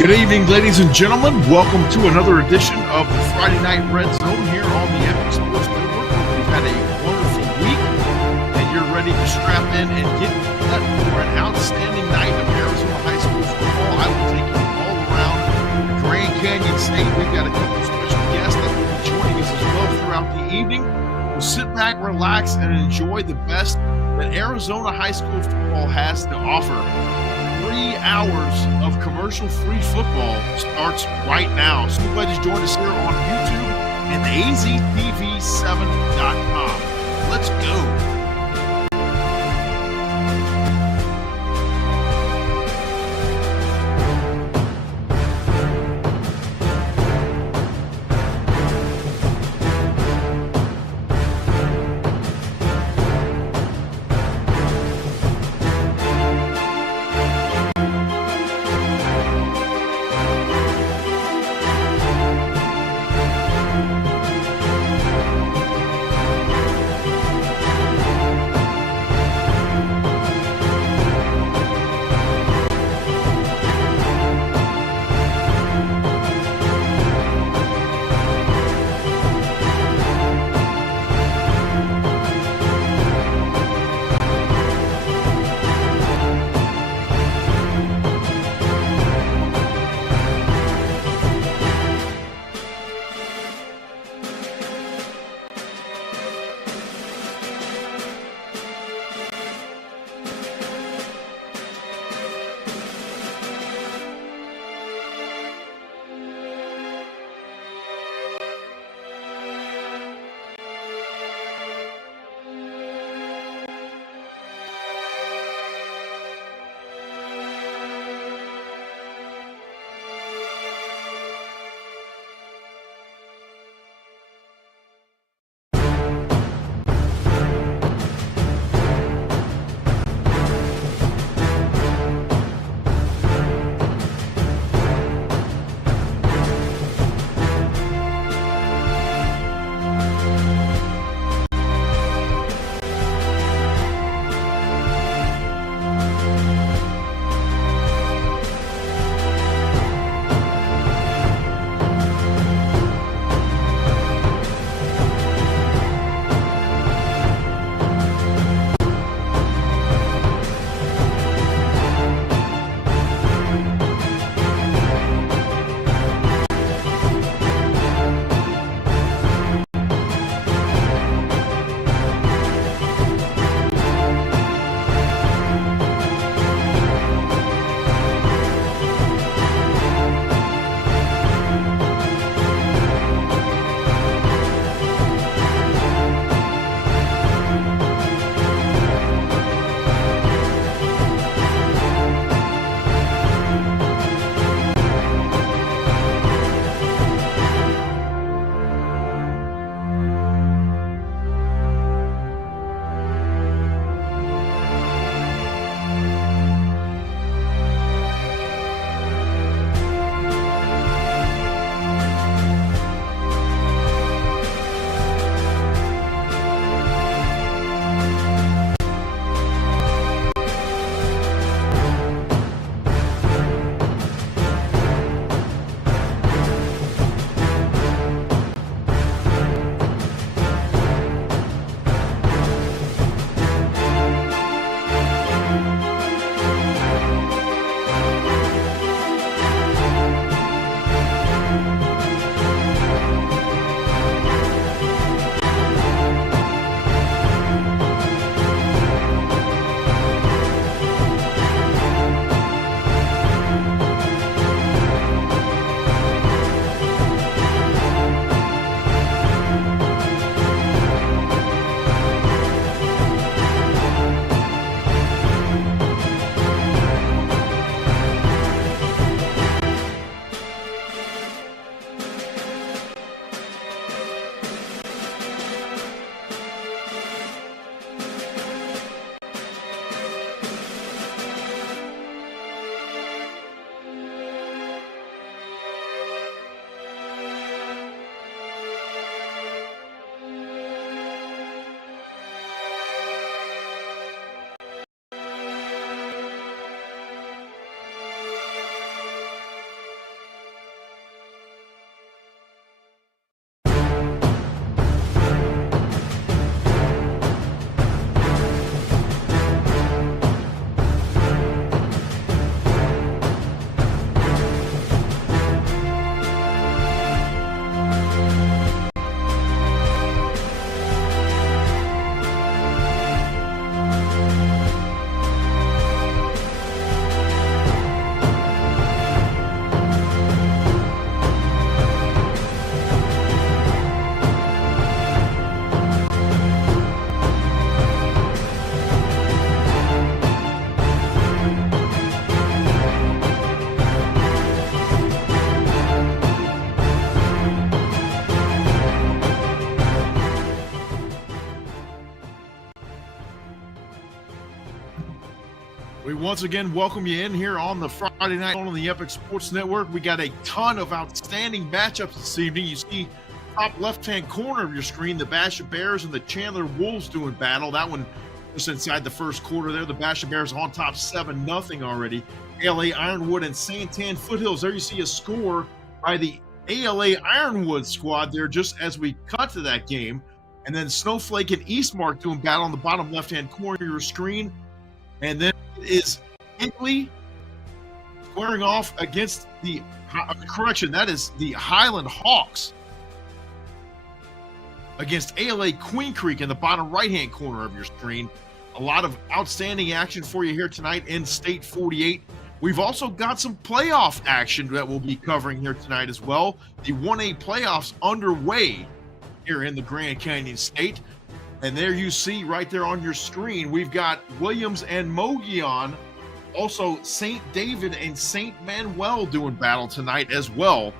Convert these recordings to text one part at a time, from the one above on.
Good evening, ladies and gentlemen. Welcome to another edition of the Friday Night Red Zone here on the NFHS Network. We've had a wonderful week, and you're ready to strap in and get set for an outstanding night of Arizona high school football. I will take you all around the Grand Canyon State. We've got a couple of special guests that will be joining us as well throughout the evening. We'll sit back, relax, and enjoy the best that Arizona high school football has to offer. 3 hours of commercial-free football starts right now. So glad you joined us here on YouTube and aztv7.com. Let's go. We once again welcome you in here on the Friday night on the Epic Sports Network. We got a ton of outstanding matchups this evening. You see top left-hand corner of your screen, the Basha Bears and the Chandler Wolves doing battle. That one just inside the first quarter there. The Basha Bears on top 7-0 already. ALA Ironwood and Santan Foothills. There you see a score by the ALA Ironwood squad there just as we cut to that game. And then Snowflake and Eastmark doing battle on the bottom left-hand corner of your screen. And then it is Higley squaring off against the that is the Highland Hawks against ALA Queen Creek in the bottom right-hand corner of your screen. A lot of outstanding action for you here tonight in State 48. We've also got some playoff action that we'll be covering here tonight as well. The 1A playoffs underway here in the Grand Canyon State. And there you see right there on your screen, we've got Williams and Mogollon, also St. David and St. Manuel doing battle tonight as well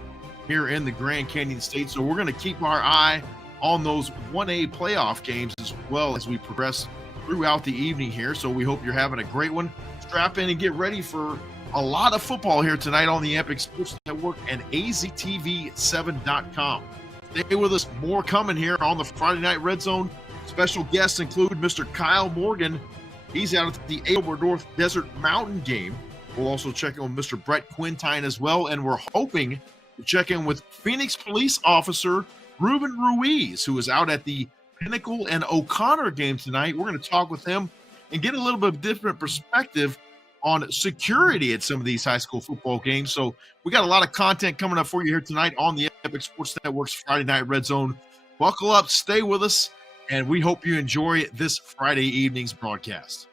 here in the Grand Canyon State. So we're going to keep our eye on those 1A playoff games as well as we progress throughout the evening here. So we hope you're having a great one. Strap in and get ready for a lot of football here tonight on the Epic Sports Network and AZTV7.com. Stay with us. More coming here on the Friday Night Red Zone. Special guests include Mr. Kyle Morgan. He's out at the Able North Desert Mountain game. We'll also check in with Mr. Brett Quintine as well, and we're hoping to check in with Phoenix Police Officer Ruben Ruiz, who is out at the Pinnacle and O'Connor game tonight. We're going to talk with him and get a little bit of different perspective on security at some of these high school football games. So we got a lot of content coming up for you here tonight on the Epic Sports Network's Friday Night Red Zone. Buckle up, stay with us, and we hope you enjoy this Friday evening's broadcast.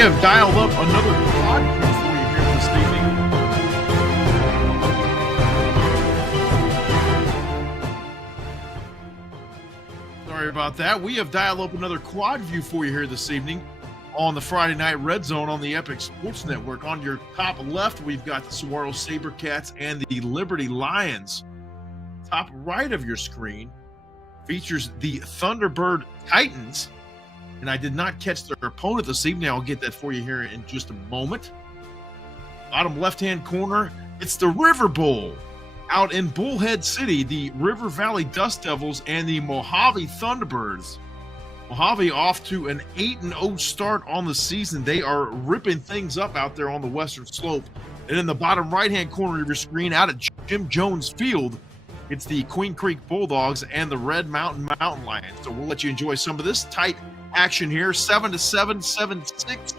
have dialed up another quad view for you here this evening. Sorry about that. We have dialed up another quad view for you here this evening on the Friday Night Red Zone on the Epic Sports Network. On your top left, we've got the Saguaro Sabercats and the Liberty Lions. Top right of your screen features the Thunderbird Titans. And I did not catch their opponent this evening. I'll get that for you here in just a moment. Bottom left-hand corner, it's the River Bowl. Out in Bullhead City, the River Valley Dust Devils and the Mojave Thunderbirds. Mojave off to an 8-0 start on the season. They are ripping things up out there on the western slope. And in the bottom right-hand corner of your screen, out at Jim Jones Field, it's the Queen Creek Bulldogs and the Red Mountain Mountain Lions. So we'll let you enjoy some of this tight action here. 7-7, 7-6,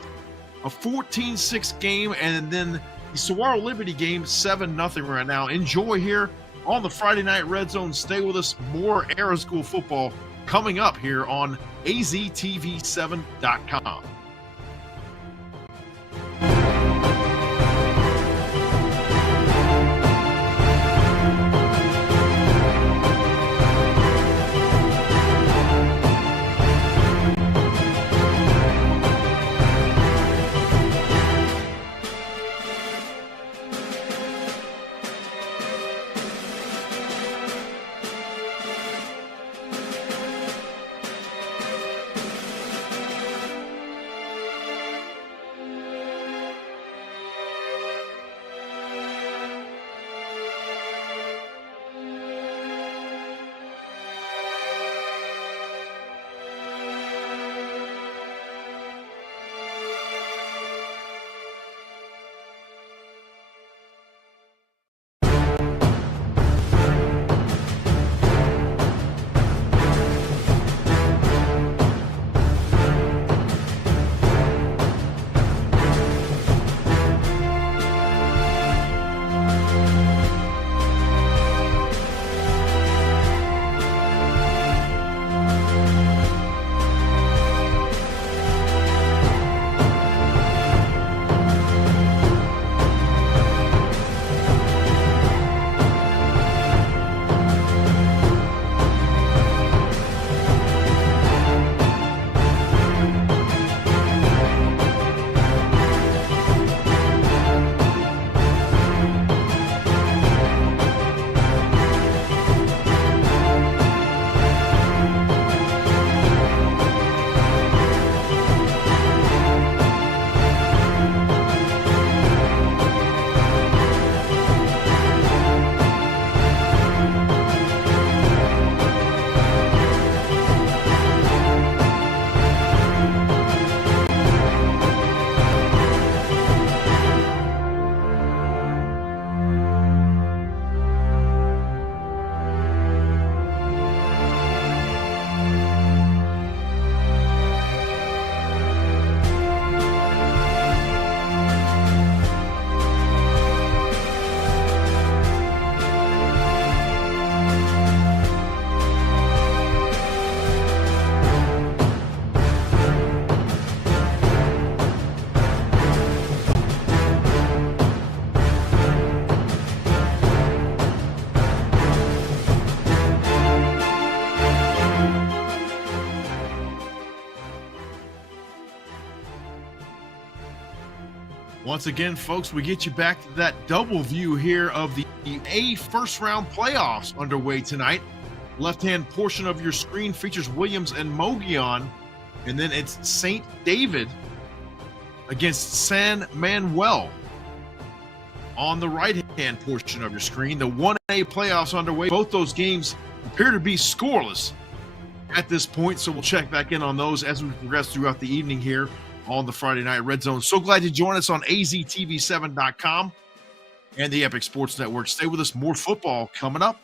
a 14-6 game, and then the Saguaro Liberty game, 7-0 right now. Enjoy here on the Friday Night Red Zone. Stay with us. More Era School football coming up here on aztv7.com. Once again, folks, we get you back to that double view here of the A first-round playoffs underway tonight. Left-hand portion of your screen features Williams and Mogollon, and then it's St. David against San Manuel. On the right-hand portion of your screen, the 1A playoffs underway. Both those games appear to be scoreless at this point, so we'll check back in on those as we progress throughout the evening here on the Friday Night Red Zone. So glad you join us on aztv7.com and the Epic Sports Network. Stay with us. More football coming up.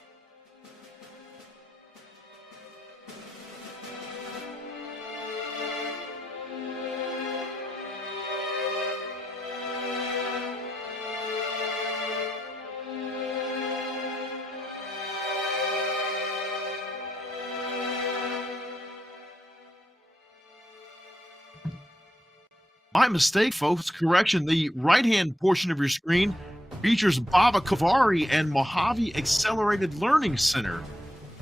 My mistake, folks. Correction. The right-hand portion of your screen features Baba Kavari and Mojave Accelerated Learning Center,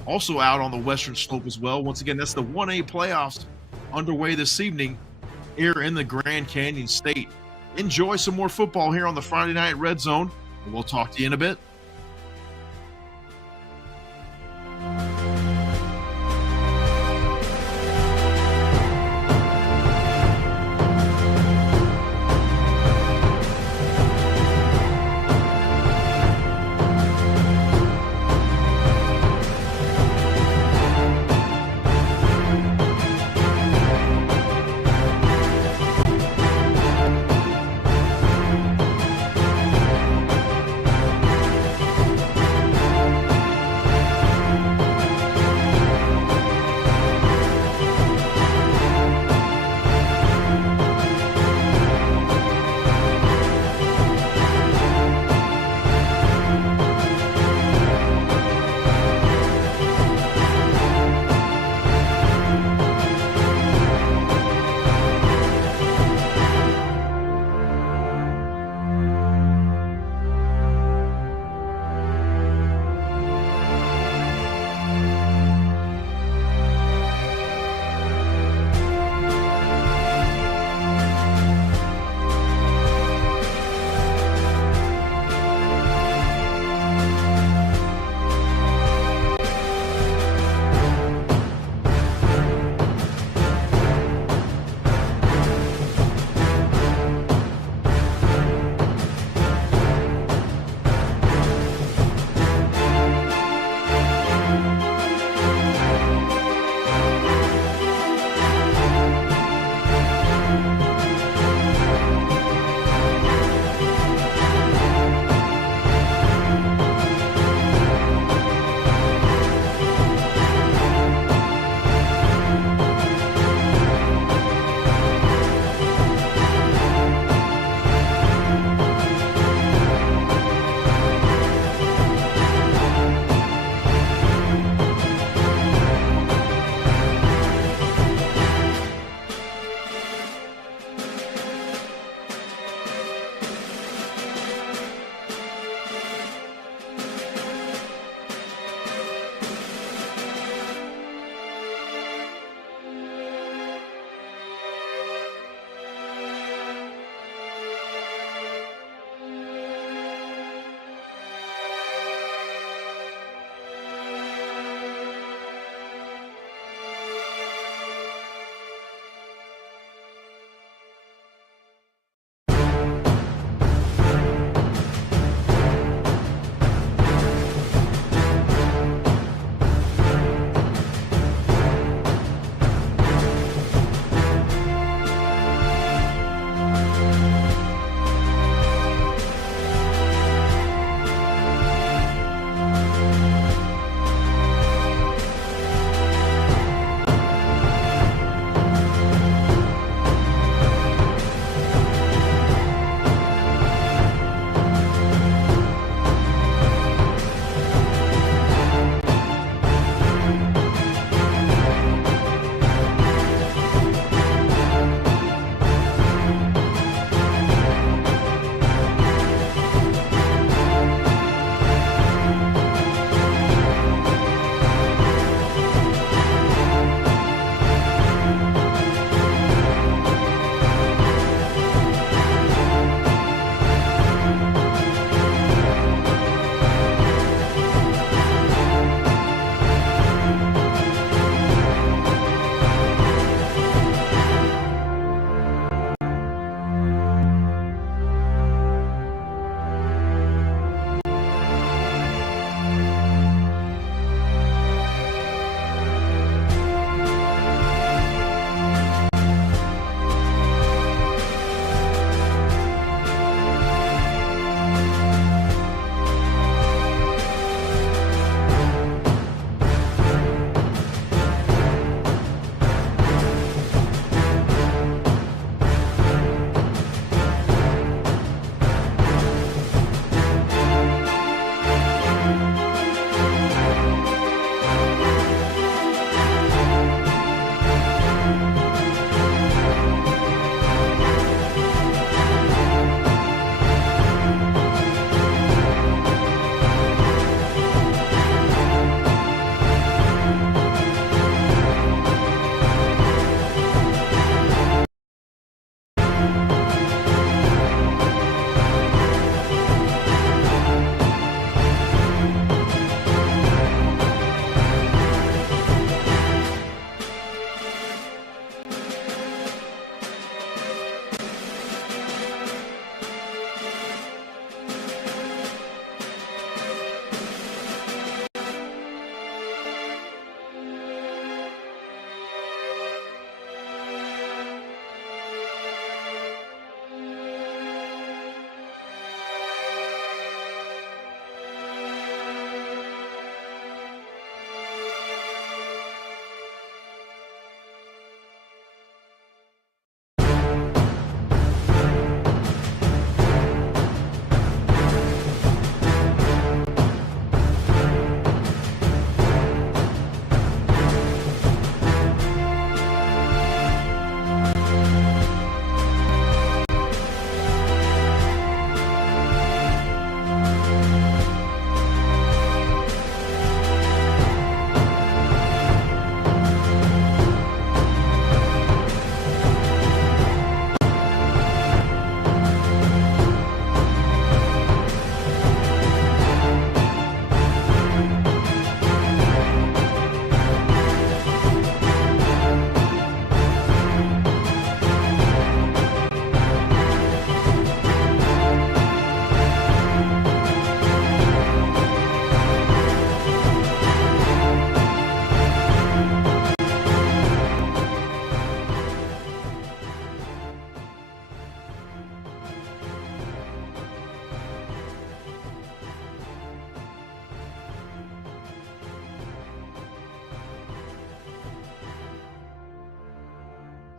also out on the western slope as well. Once again, that's the 1A playoffs underway this evening here in the Grand Canyon State. Enjoy some more football here on the Friday Night Red Zone, and we'll talk to you in a bit.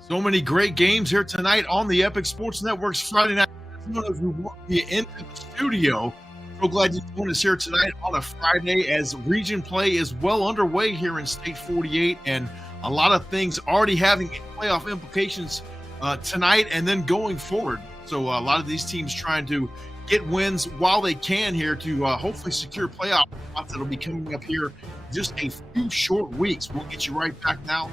So many great games here tonight on the Epic Sports Network's Friday Night. As we walk you into the studio, so glad you joined us here tonight on a Friday as region play is well underway here in State 48, and a lot of things already having playoff implications tonight and then going forward. So a lot of these teams trying to get wins while they can here to hopefully secure playoff spots that'll be coming up here just a few short weeks. We'll get you right back now.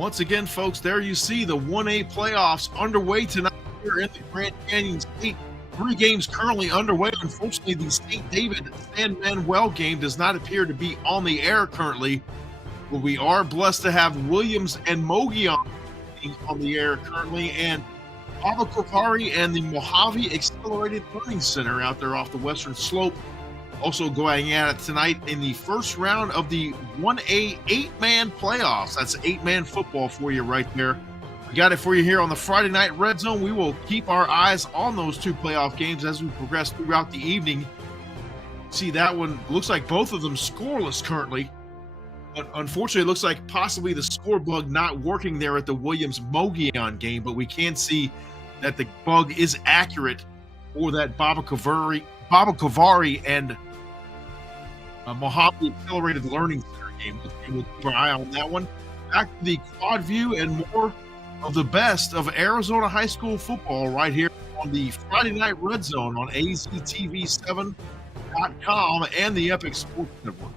Once again, folks, there you see the 1A playoffs underway tonight here in the Grand Canyon State. 3 games currently underway. Unfortunately, the St. David San Manuel game does not appear to be on the air currently, but we are blessed to have Williams and Mogollon on the air currently, and Abacavari and the Mojave Accelerated Learning Center out there off the western slope also going at it tonight in the first round of the 1A 8-man playoffs. That's 8-man football for you right there. We got it for you here on the Friday Night Red Zone. We will keep our eyes on those 2 playoff games as we progress throughout the evening. See, that one looks like both of them scoreless currently. But unfortunately, it looks like possibly the score bug not working there at the Williams-Mogollon game, but we can see that the bug is accurate for that Abacavari and Mojave Accelerated Learning Center game. We'll keep our eye on that one. Back to the quad view and more of the best of Arizona high school football right here on the Friday Night Red Zone on aztv7.com and the Epic Sports Network.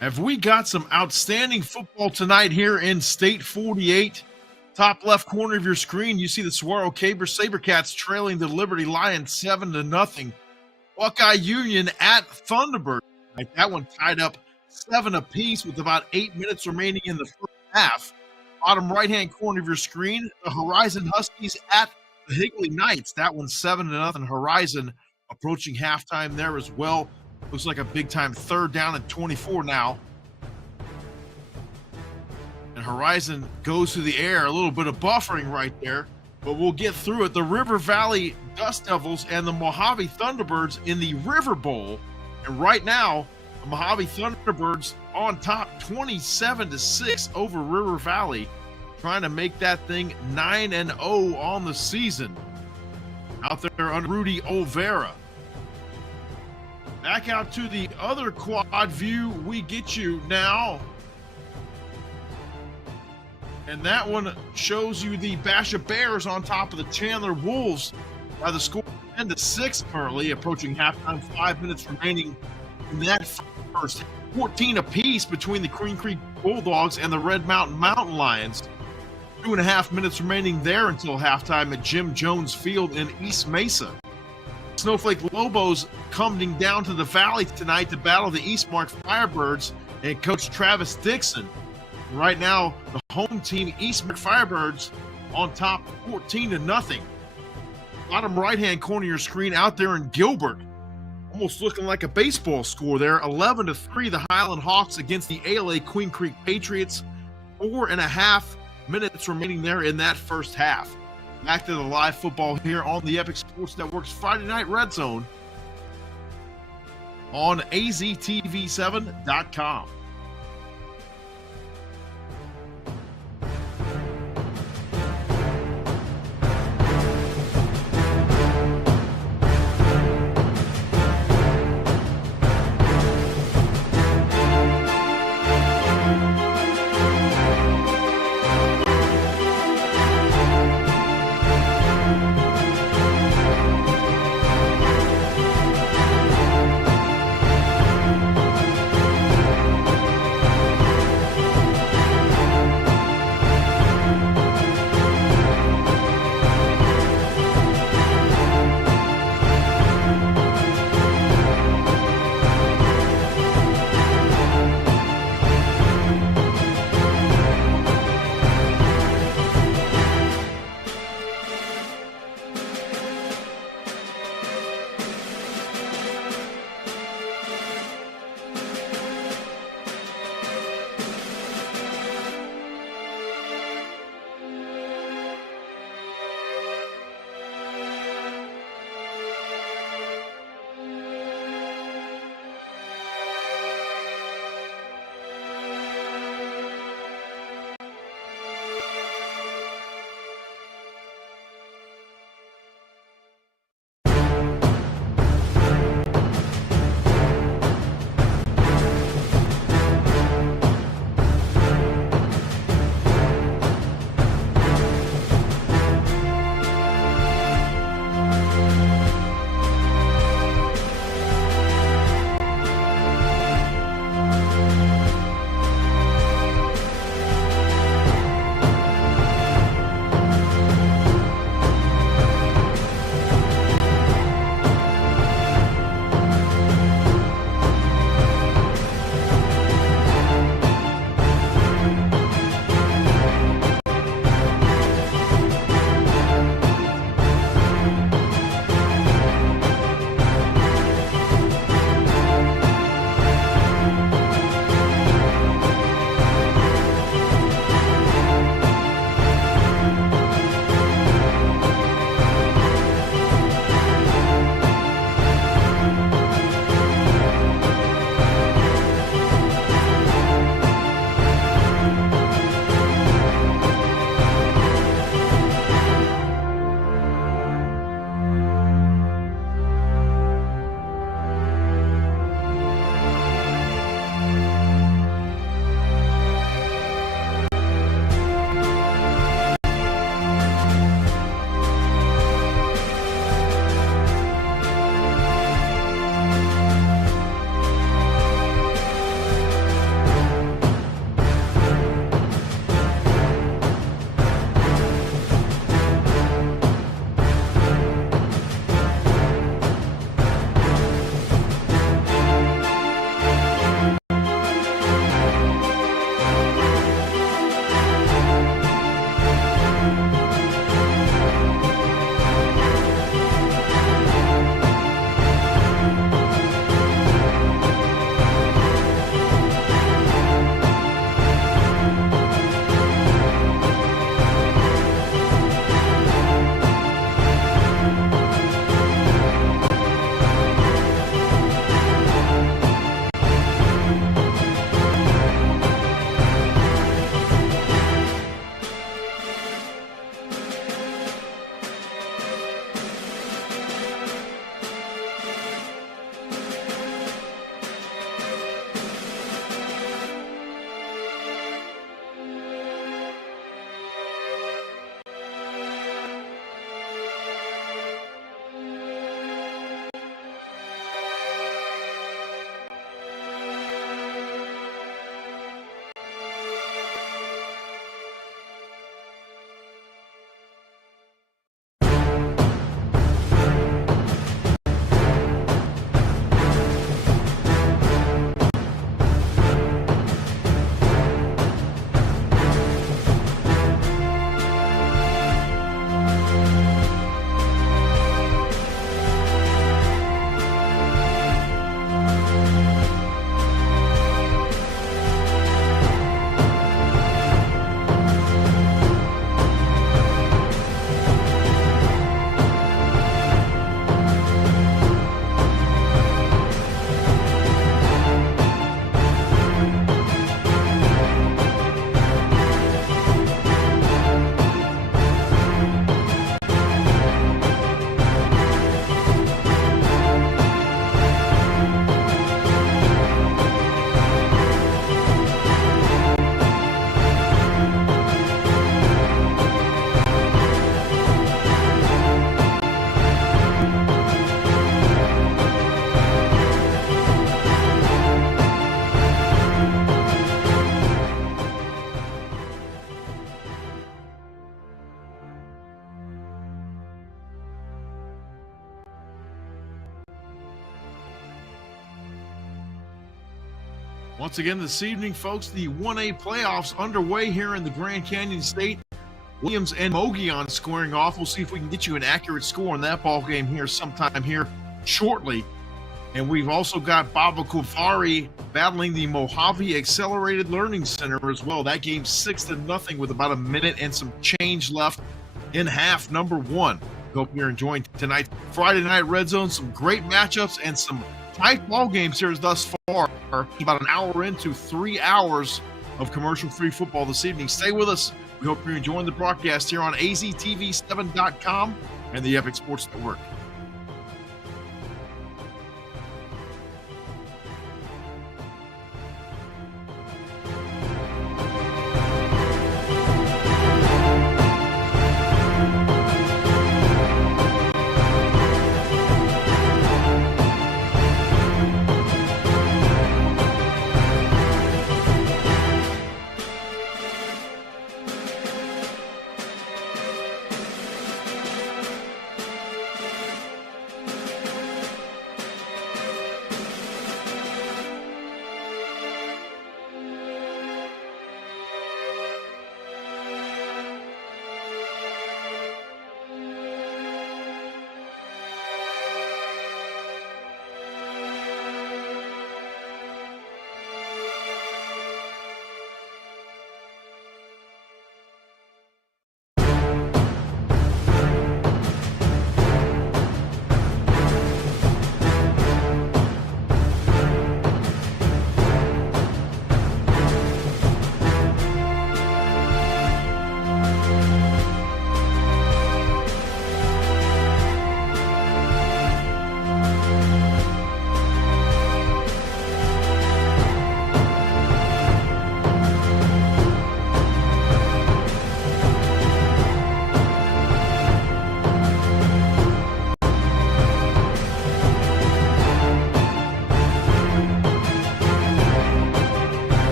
Have we got some outstanding football tonight here in State 48? Top left corner of your screen, you see the Saguaro Sabercats trailing the Liberty Lions 7-0. Buckeye Union at Thunderbird. That one tied up 7 apiece with about 8 minutes remaining in the first half. Bottom right-hand corner of your screen, the Horizon Huskies at the Higley Knights. That one's 7-0. Horizon approaching halftime there as well. Looks like a big-time third down and 24 now. And Horizon goes through the air. A little bit of buffering right there, but we'll get through it. The River Valley Dust Devils and the Mojave Thunderbirds in the River Bowl. And right now, the Mojave Thunderbirds on top 27-6 over River Valley, trying to make that thing 9-0 on the season. Out there under Rudy Olvera. Back out to the other quad view we get you now. And that one shows you the Basha Bears on top of the Chandler Wolves by the score 10-6 currently, approaching halftime, 5 minutes remaining in that first. 14 apiece between the Green Creek Bulldogs and the Red Mountain Mountain Lions. 2.5 minutes remaining there until halftime at Jim Jones Field in East Mesa. Snowflake Lobos coming down to the valley tonight to battle the Eastmark Firebirds and Coach Travis Dixon. Right now, the home team, Eastmark Firebirds, on top 14-0. Bottom right-hand corner of your screen out there in Gilbert. Almost looking like a baseball score there. 11-3, the Highland Hawks against the ALA Queen Creek Patriots. 4.5 minutes remaining there in that first half. Back to the live football here on the Epic Sports Network's Friday Night Red Zone on aztv7.com. Once again this evening, folks, the 1A playoffs underway here in the Grand Canyon State. Williams and Mogollon squaring off. We'll see if we can get you an accurate score on that ball game here sometime here shortly. And we've also got Baba Kuvari battling the Mojave Accelerated Learning Center as well. That game 6-0 with about a minute and some change left in half number one. Hope you're enjoying tonight's Friday Night Red Zone. Some great matchups and some tight ball games here thus far. About an hour into 3 hours of commercial-free football this evening. Stay with us. We hope you're enjoying the broadcast here on aztv7.com and the Epic Sports Network.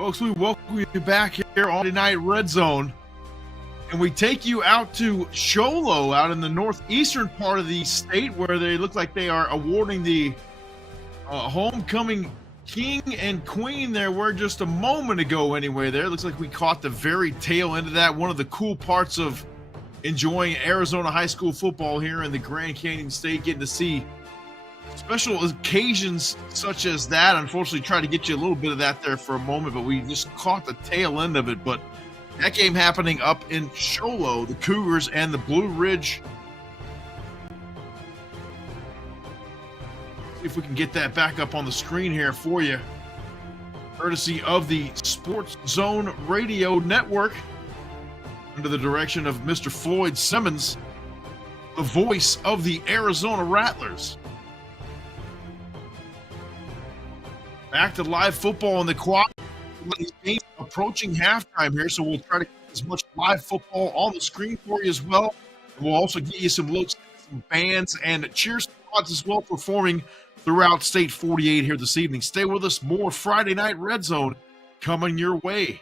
Folks, we welcome you back here on the Night Red Zone. And we take you out to Show Low, out in the northeastern part of the state, where they look like they are awarding the homecoming king and queen there. We're just a moment ago anyway there. Looks like we caught the very tail end of that. One of the cool parts of enjoying Arizona high school football here in the Grand Canyon State, getting to see special occasions such as that. Unfortunately, tried to get you a little bit of that there for a moment, but we just caught the tail end of it. But that game happening up in Show Low, the Cougars and the Blue Ridge. See if we can get that back up on the screen here for you, courtesy of the Sports Zone Radio Network, under the direction of Mr. Floyd Simmons, the voice of the Arizona Rattlers. Back to live football in the quad. Game approaching halftime here, so we'll try to get as much live football on the screen for you as well. And we'll also get you some looks at some bands and cheer squads as well performing throughout State 48 here this evening. Stay with us. More Friday Night Red Zone coming your way.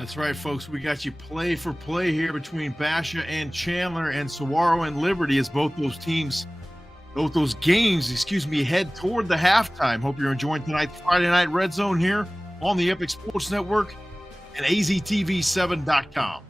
That's right, folks. We got you play for play here between Basha and Chandler and Saguaro and Liberty as both those games, head toward the halftime. Hope you're enjoying tonight's Friday Night Red Zone here on the Epic Sports Network and aztv7.com.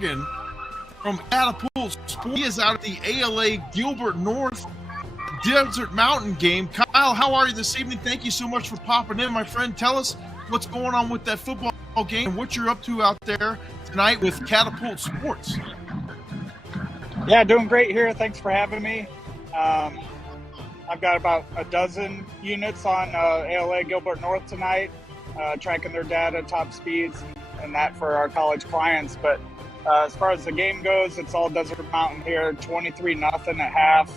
Morgan from Catapult Sports. He is out at the ALA Gilbert North Desert Mountain game. Kyle, how are you this evening? Thank you so much for popping in, my friend. Tell us what's going on with that football game and what you're up to out there tonight with Catapult Sports. Yeah, doing great here. Thanks for having me. I've got about a dozen units on ALA Gilbert North tonight, tracking their data, top speeds, and that for our college clients. But as far as the game goes, it's all Desert Mountain here, 23-0 at half.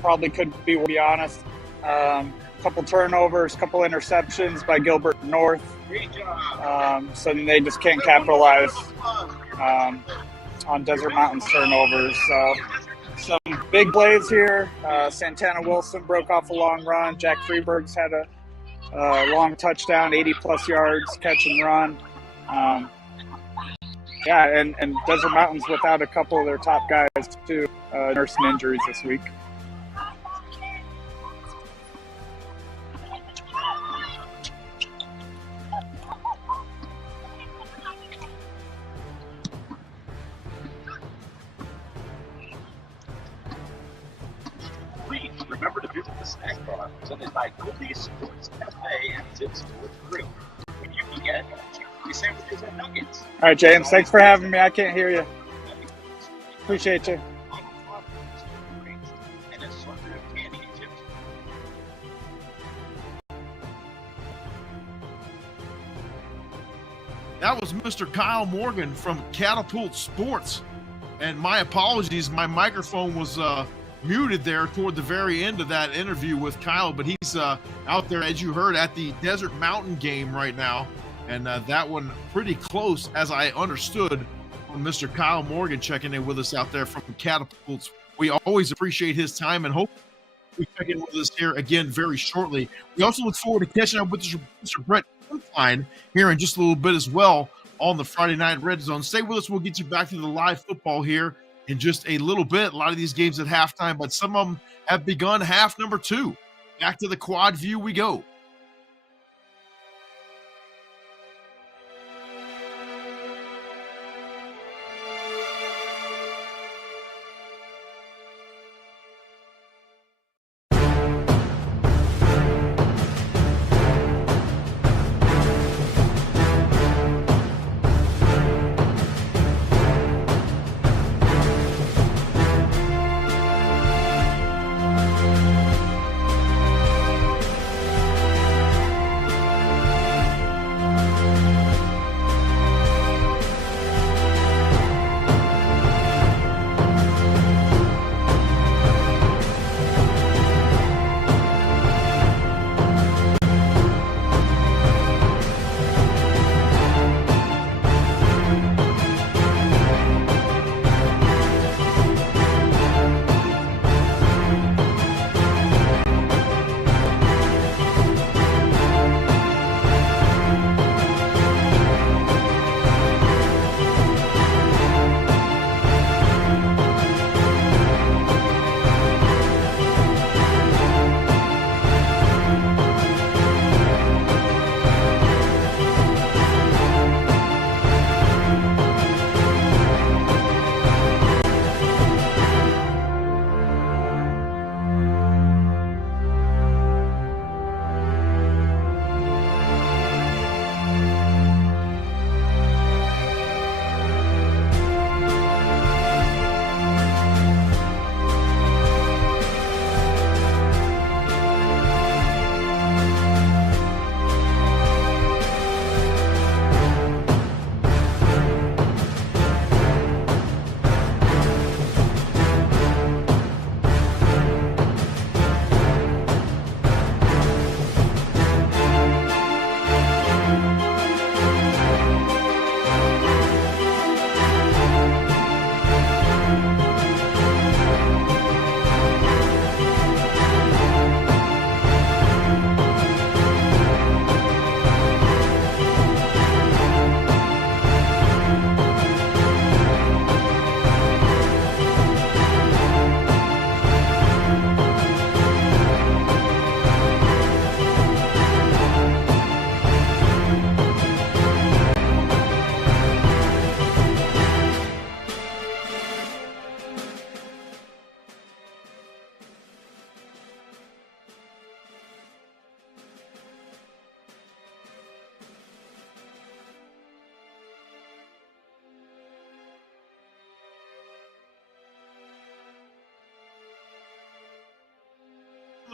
Probably could be honest. Couple turnovers, couple interceptions by Gilbert North. So they just can't capitalize on Desert Mountain's turnovers. So some big plays here. Santana Wilson broke off a long run. Jack Freeberg's had a long touchdown, 80-plus yards, catch and run. And Desert Mountain's without a couple of their top guys, too, nursing injuries this week. Remember to visit the snack bar presented by Goldie Sports Cafe and Zip Sports Grill, when you can get chicken sandwiches and nuggets. All right, James, thanks for having me. I can't hear you. Appreciate you. That was Mr. Kyle Morgan from Catapult Sports. And my apologies, my microphone was muted there toward the very end of that interview with Kyle, but he's out there, as you heard, at the Desert Mountain game right now. And that one pretty close, as I understood, from Mr. Kyle Morgan checking in with us out there from Catapults. We always appreciate his time and hope we check in with us here again very shortly. We also look forward to catching up with Mr. Brett Kuntline here in just a little bit as well on the Friday Night Red Zone. Stay with us. We'll get you back to the live football here in just a little bit. A lot of these games at halftime, but some of them have begun half number 2. Back to the quad view we go.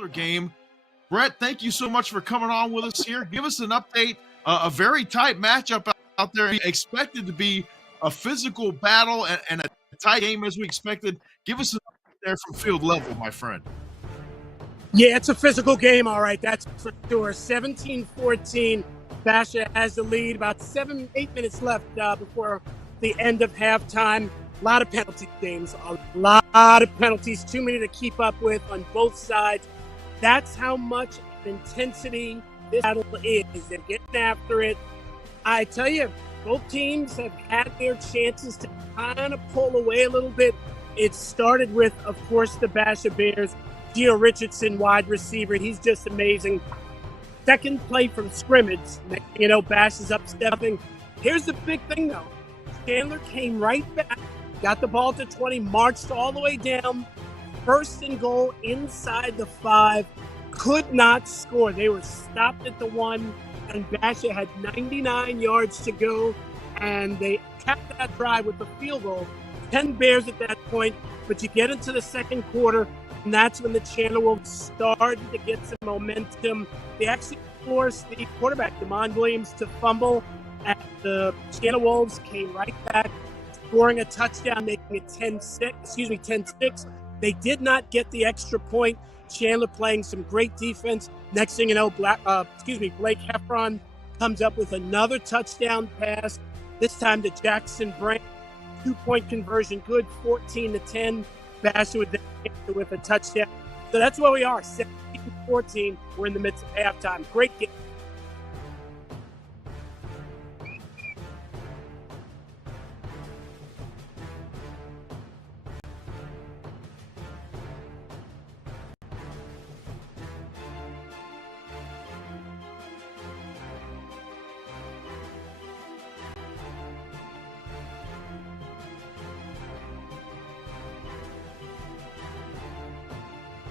particular game. Brett, thank you so much for coming on with us here. Give us an update. A very tight matchup out there. Expected to be a physical battle and a tight game as we expected. Give us an update there from field level, my friend. Yeah, it's a physical game, all right, that's for sure. 17-14, Basha has the lead. About 7-8 minutes left before the end of halftime. A lot of penalties, James. A lot of penalties. Too many to keep up with on both sides. That's how much intensity this battle is. They're getting after it. I tell you, both teams have had their chances to kind of pull away a little bit. It started with, of course, the Basha Bears. Gio Richardson, wide receiver. He's just amazing. Second play from scrimmage. You know, Bash is up stepping. Here's the big thing, though. Chandler came right back, got the ball to 20, marched all the way down. First and goal inside the 5. Could not score. They were stopped at the 1, and Basha had 99 yards to go, and they capped that drive with the field goal. 10 Bears at that point, but you get into the second quarter, and that's when the Chandler Wolves started to get some momentum. They actually forced the quarterback, Damon Williams, to fumble, and the Chandler Wolves came right back, scoring a touchdown, making it 10-6. They did not get the extra point. Chandler playing some great defense. Next thing you know, Blake Heffron comes up with another touchdown pass, this time to Jackson Brand. 2-point conversion, good, 14-10. Basha with a touchdown. So that's where we are, 17-14. We're in the midst of halftime. Great game.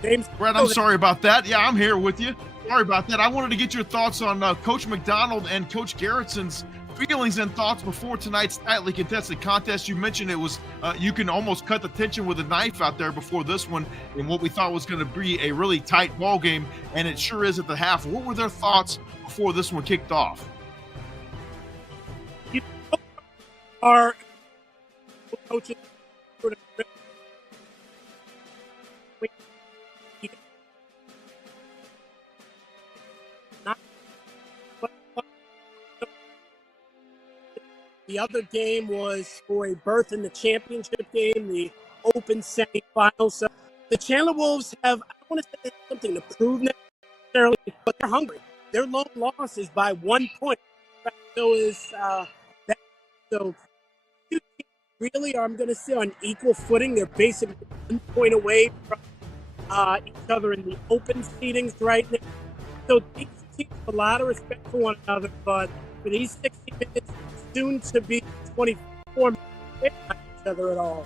James, Brett, I'm sorry about that. Yeah, I'm here with you. Sorry about that. I wanted to get your thoughts on Coach McDonald and Coach Garrettson's feelings and thoughts before tonight's tightly contested contest. You mentioned it was you can almost cut the tension with a knife out there before this one in what we thought was going to be a really tight ball game, and it sure is at the half. What were their thoughts before this one kicked off? Our coaches The other game was for a berth in the championship game, the open semifinal. So the Chandler Wolves have, I don't want to say something to prove necessarily, but they're hungry. Their lone loss is by 1 point. So is that. So two teams really are, I'm going to say, on equal footing. They're basically 1 point away from each other in the open seedings right now. So these teams have a lot of respect for one another, but for these 60 minutes, soon to be 24 minutes, they don't like each other at all.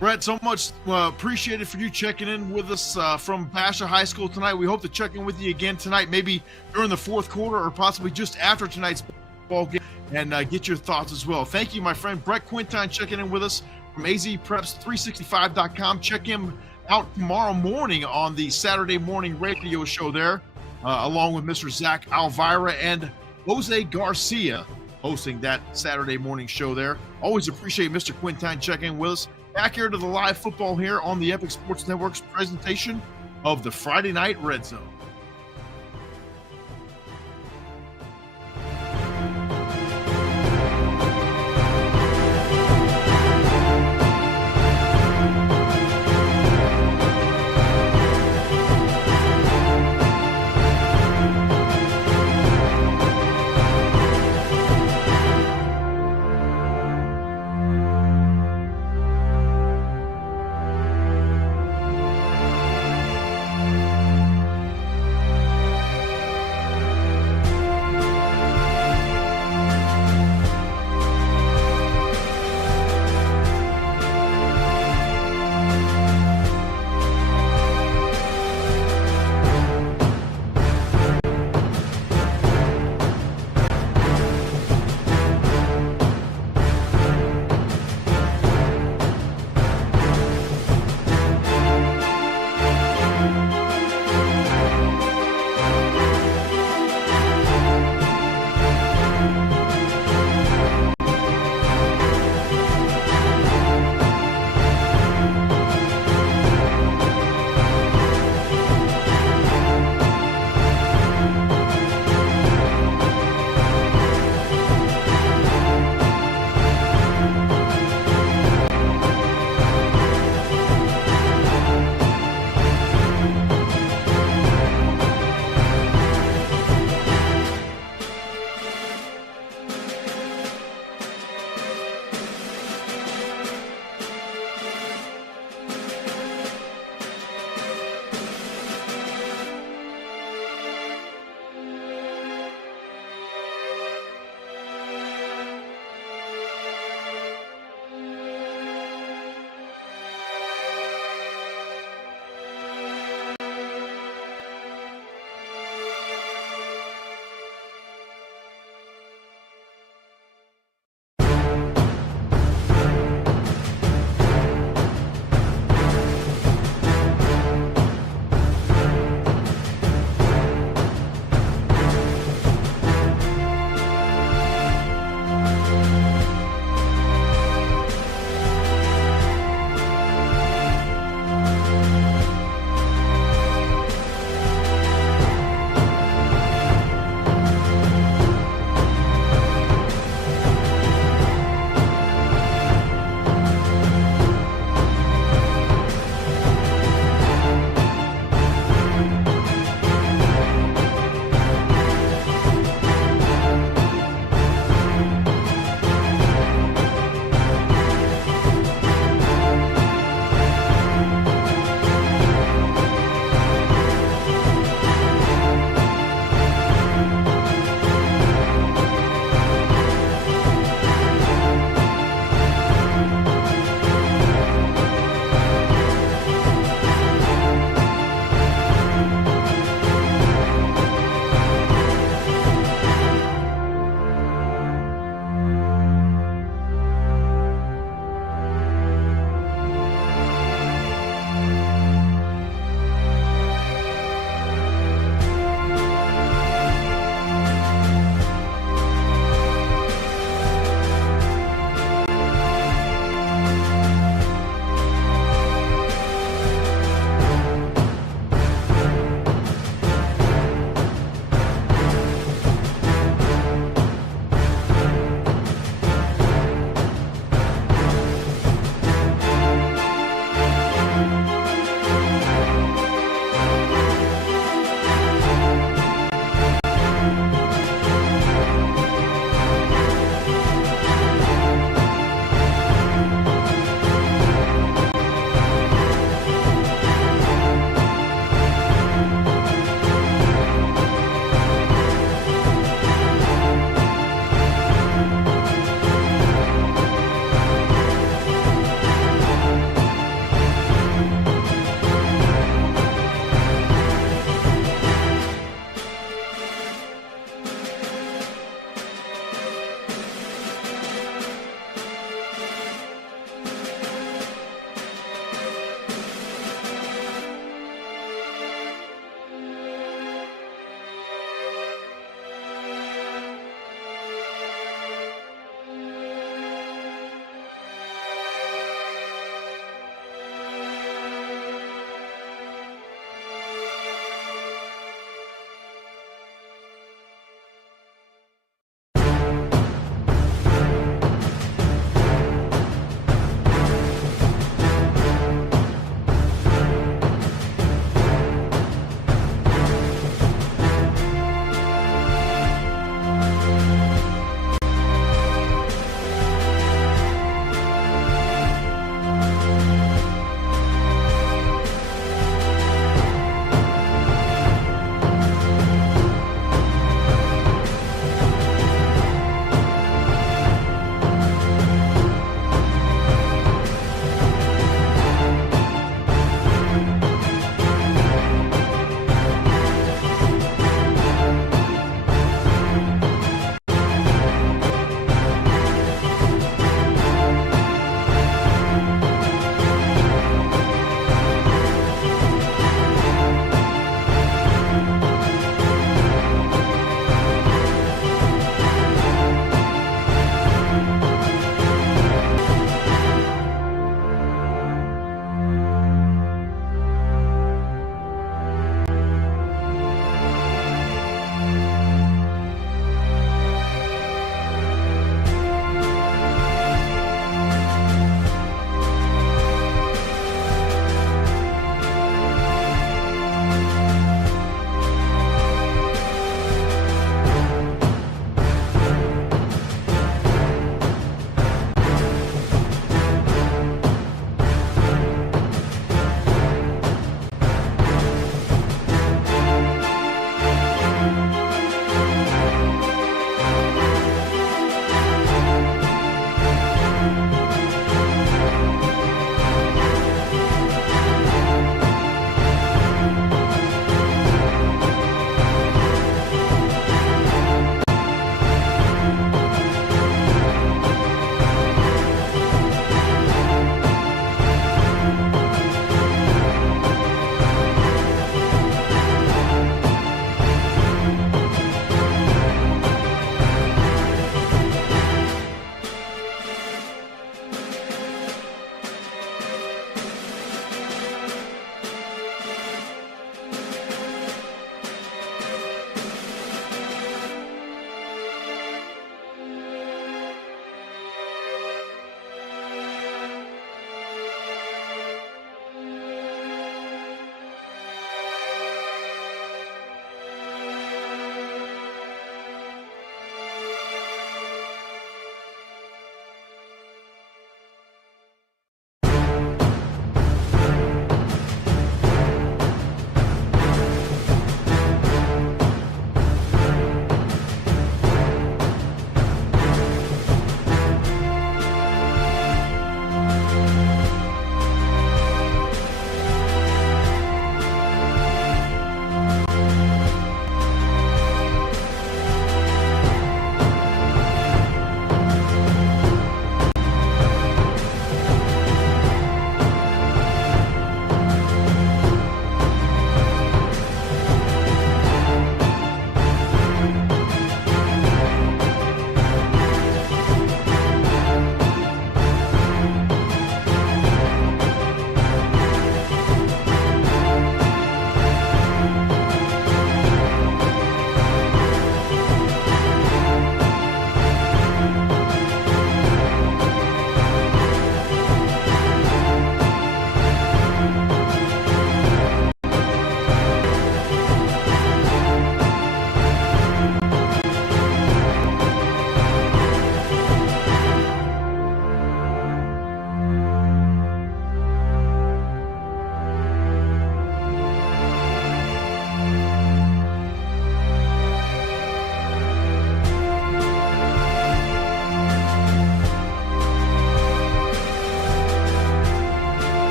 Brett, so much appreciated for you checking in with us from Basha High School tonight. We hope to check in with you again tonight, maybe during the fourth quarter or possibly just after tonight's ball game, and get your thoughts as well. Thank you, my friend. Brett Quintine checking in with us from azpreps365.com. Check him out tomorrow morning on the Saturday morning radio show there, along with Mr. Zach Alvira and Jose Garcia hosting that Saturday morning show there. Always appreciate Mr. Quintine checking in with us. Back here to the live football here on the Epic Sports Network's presentation of the Friday Night Red Zone.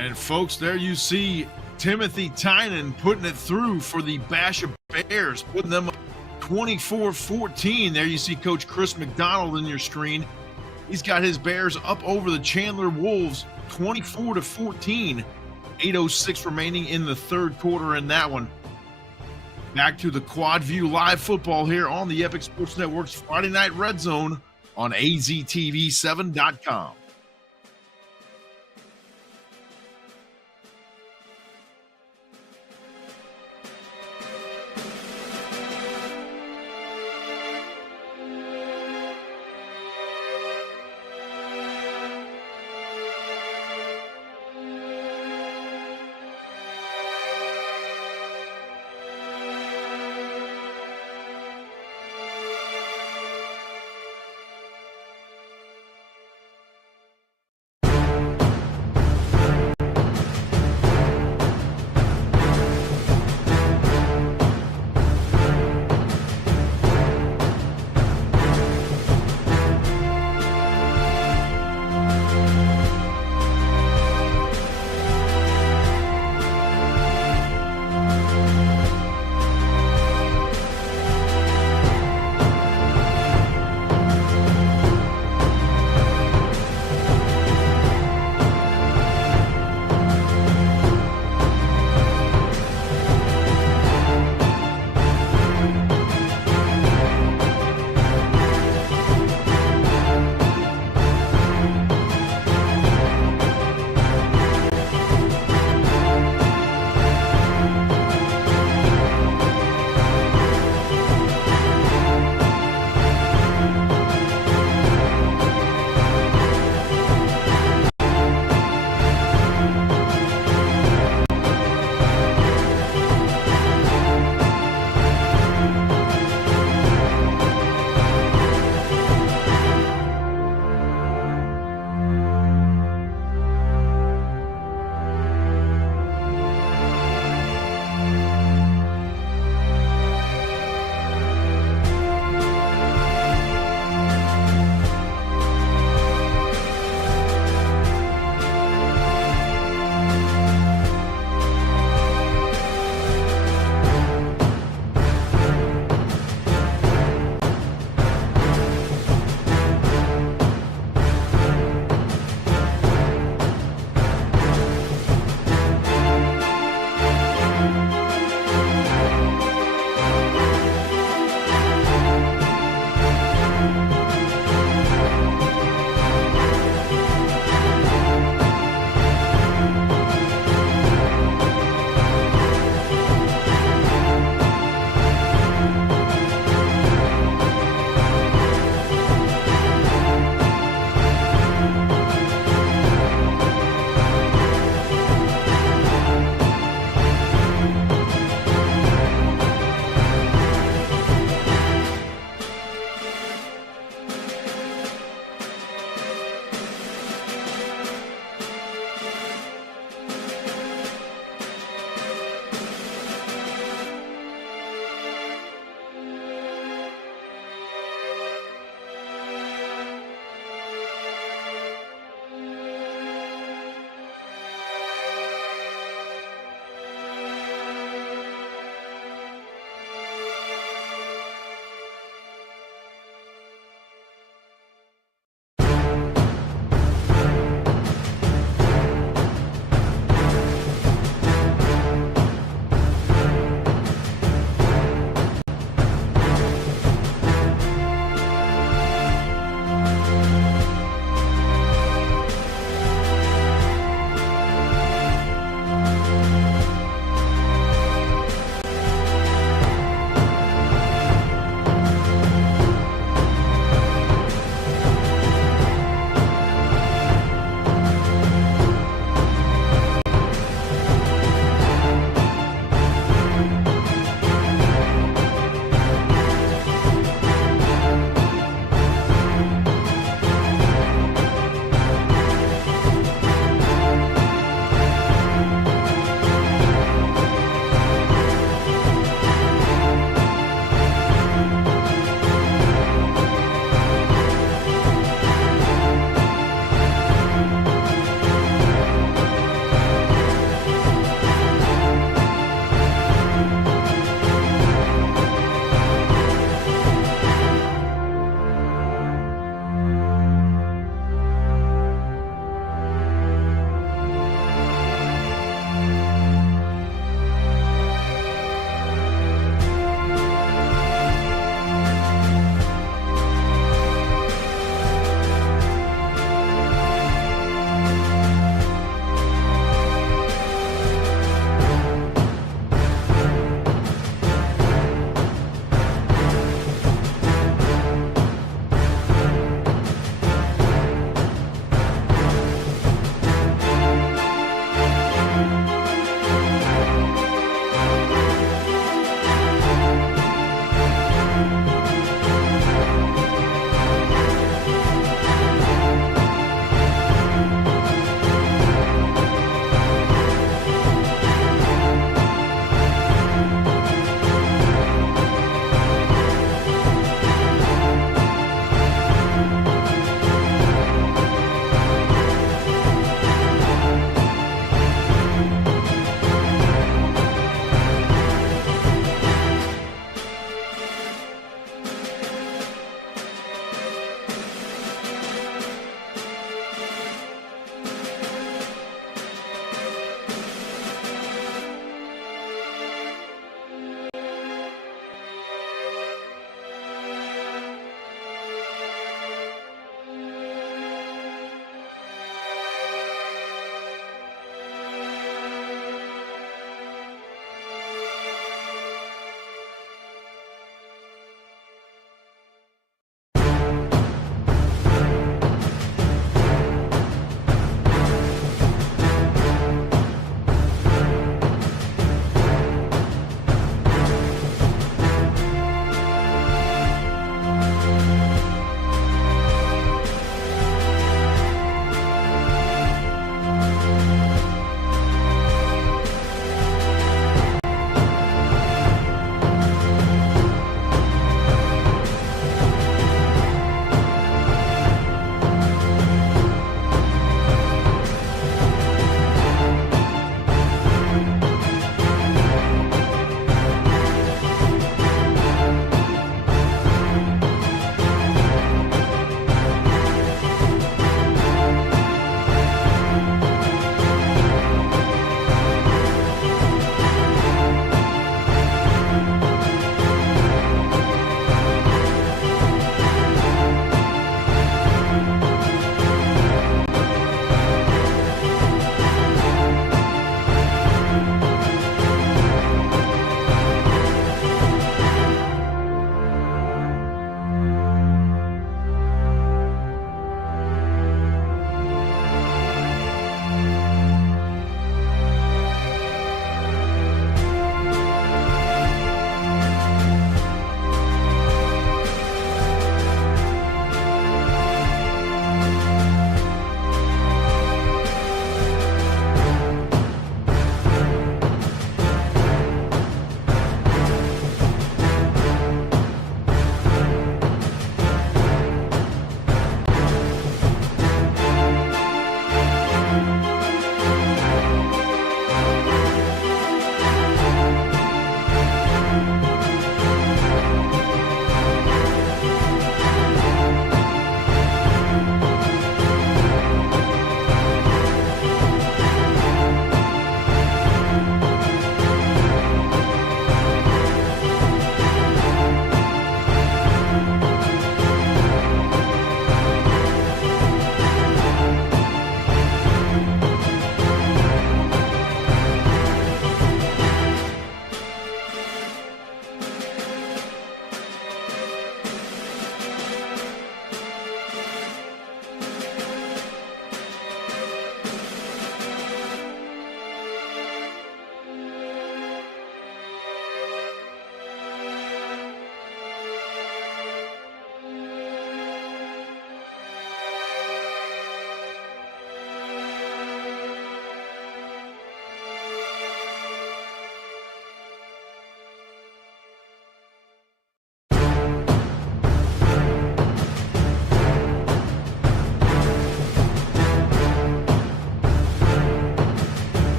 And folks, there you see Timothy Tynan putting it through for the Basha Bears, putting them up 24-14. There you see Coach Chris McDonald in your screen. He's got his Bears up over the Chandler Wolves 24-14. 8:06 remaining in the third quarter in that one. Back to the Quad View Live football here on the Epic Sports Network's Friday Night Red Zone on aztv7.com.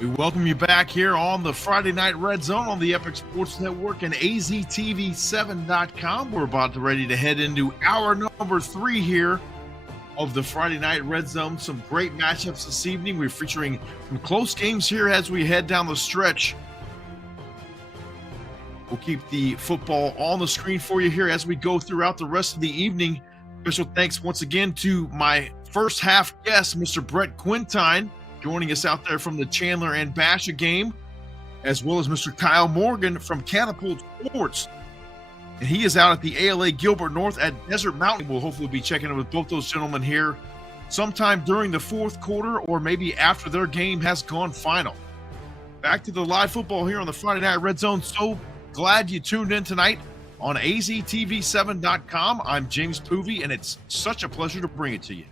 We welcome you back here on the Friday Night Red Zone on the Epic Sports Network and AZTV7.com. We're about to ready to head into hour number 3 here of the Friday Night Red Zone. Some great matchups this evening. We're featuring some close games here as we head down the stretch. We'll keep the football on the screen for you here as we go throughout the rest of the evening. Special thanks once again to my first half guest, Mr. Brett Quintine, joining us out there from the Chandler and Basha game, as well as Mr. Kyle Morgan from Catapult Sports. And he is out at the ALA Gilbert North at Desert Mountain. We'll hopefully be checking in with both those gentlemen here sometime during the fourth quarter or maybe after their game has gone final. Back to the live football here on the Friday Night Red Zone. So glad you tuned in tonight on AZTV7.com. I'm James Poovey, and it's such a pleasure to bring it to you.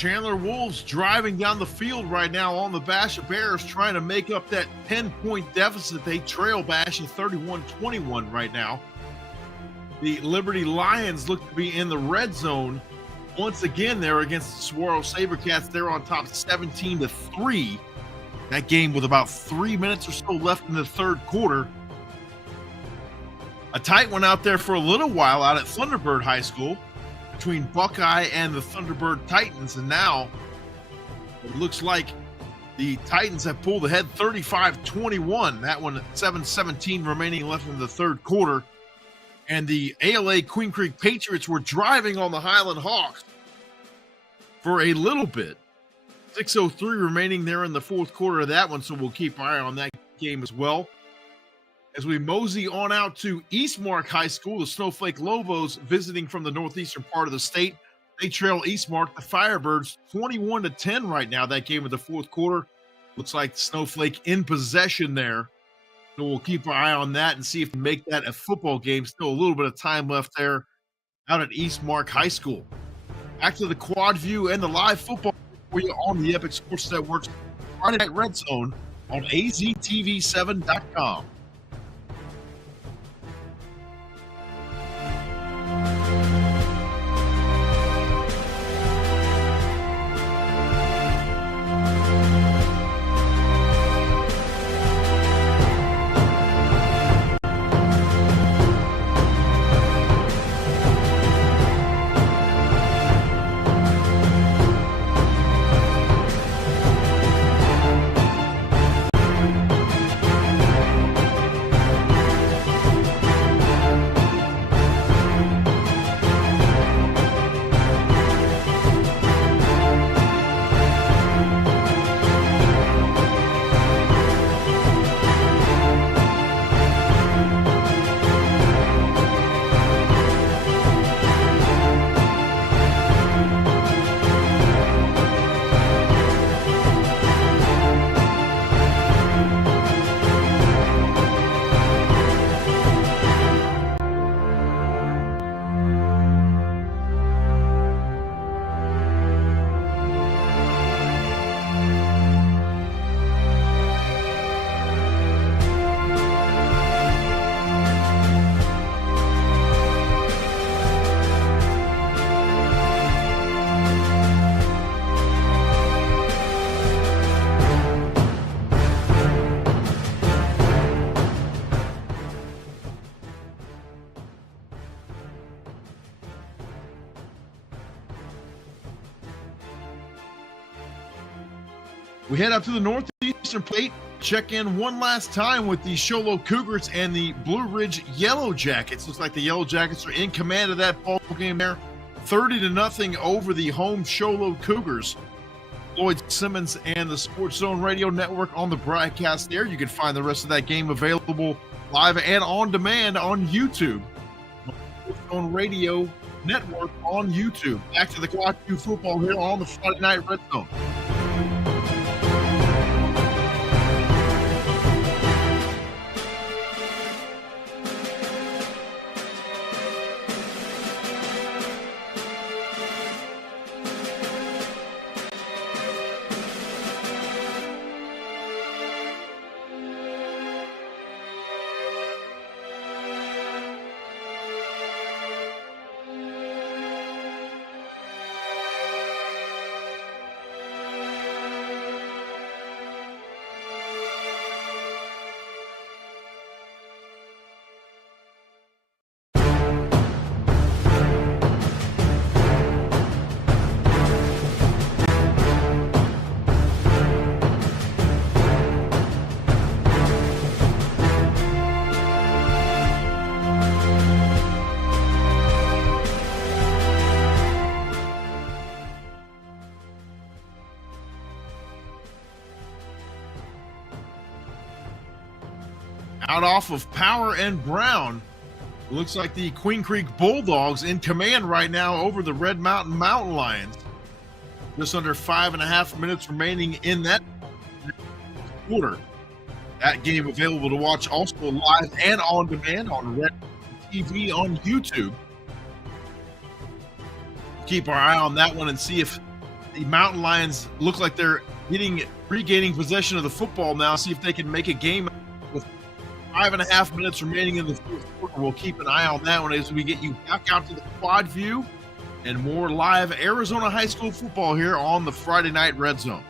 Chandler Wolves driving down the field right now on the Basha Bears, trying to make up that 10-point deficit. They trail Basha 31-21 right now. The Liberty Lions look to be in the red zone. Once again, they're against the Saguaro Sabercats. They're on top 17-3. That game with about 3 minutes or so left in the third quarter. A tight one out there for a little while out at Thunderbird High School between Buckeye and the Thunderbird Titans. And now it looks like the Titans have pulled ahead 35-21. That one at 7:17 remaining left in the third quarter. And the ALA Queen Creek Patriots were driving on the Highland Hawks for a little bit. 6:03 remaining there in the fourth quarter of that one, so we'll keep an eye on that game as well. As we mosey on out to Eastmark High School, the Snowflake Lobos visiting from the northeastern part of the state. They trail Eastmark, the Firebirds, 21-10 right now, that game of the fourth quarter. Looks like Snowflake in possession there. So we'll keep our eye on that and see if we make that a football game. Still a little bit of time left there out at Eastmark High School. Back to the Quad View and the live football for you on the Epic Sports Network's Friday Night Red Zone on aztv7.com. We head up to the northeastern plate, check in one last time with the Show Low Cougars and the Blue Ridge Yellow Jackets. Looks like the Yellow Jackets are in command of that ball game there, 30-0 over the home Show Low Cougars. Lloyd Simmons and the Sports Zone Radio Network on the broadcast there. You can find the rest of that game available live and on demand on YouTube. Sports Zone Radio Network on YouTube. Back to the Quad 2 football here on the Friday Night Red Zone. Out off of Power and Brown. Looks like the Queen Creek Bulldogs in command right now over the Red Mountain Mountain Lions. Just under 5.5 minutes remaining in that quarter. That game available to watch also live and on demand on Red TV on YouTube. Keep our eye on that one and see if the Mountain Lions look like they're regaining possession of the football now. See if they can make a game with 5.5 minutes remaining in the fourth quarter. We'll keep an eye on that one as we get you back out to the quad view and more live Arizona high school football here on the Friday Night Red Zone.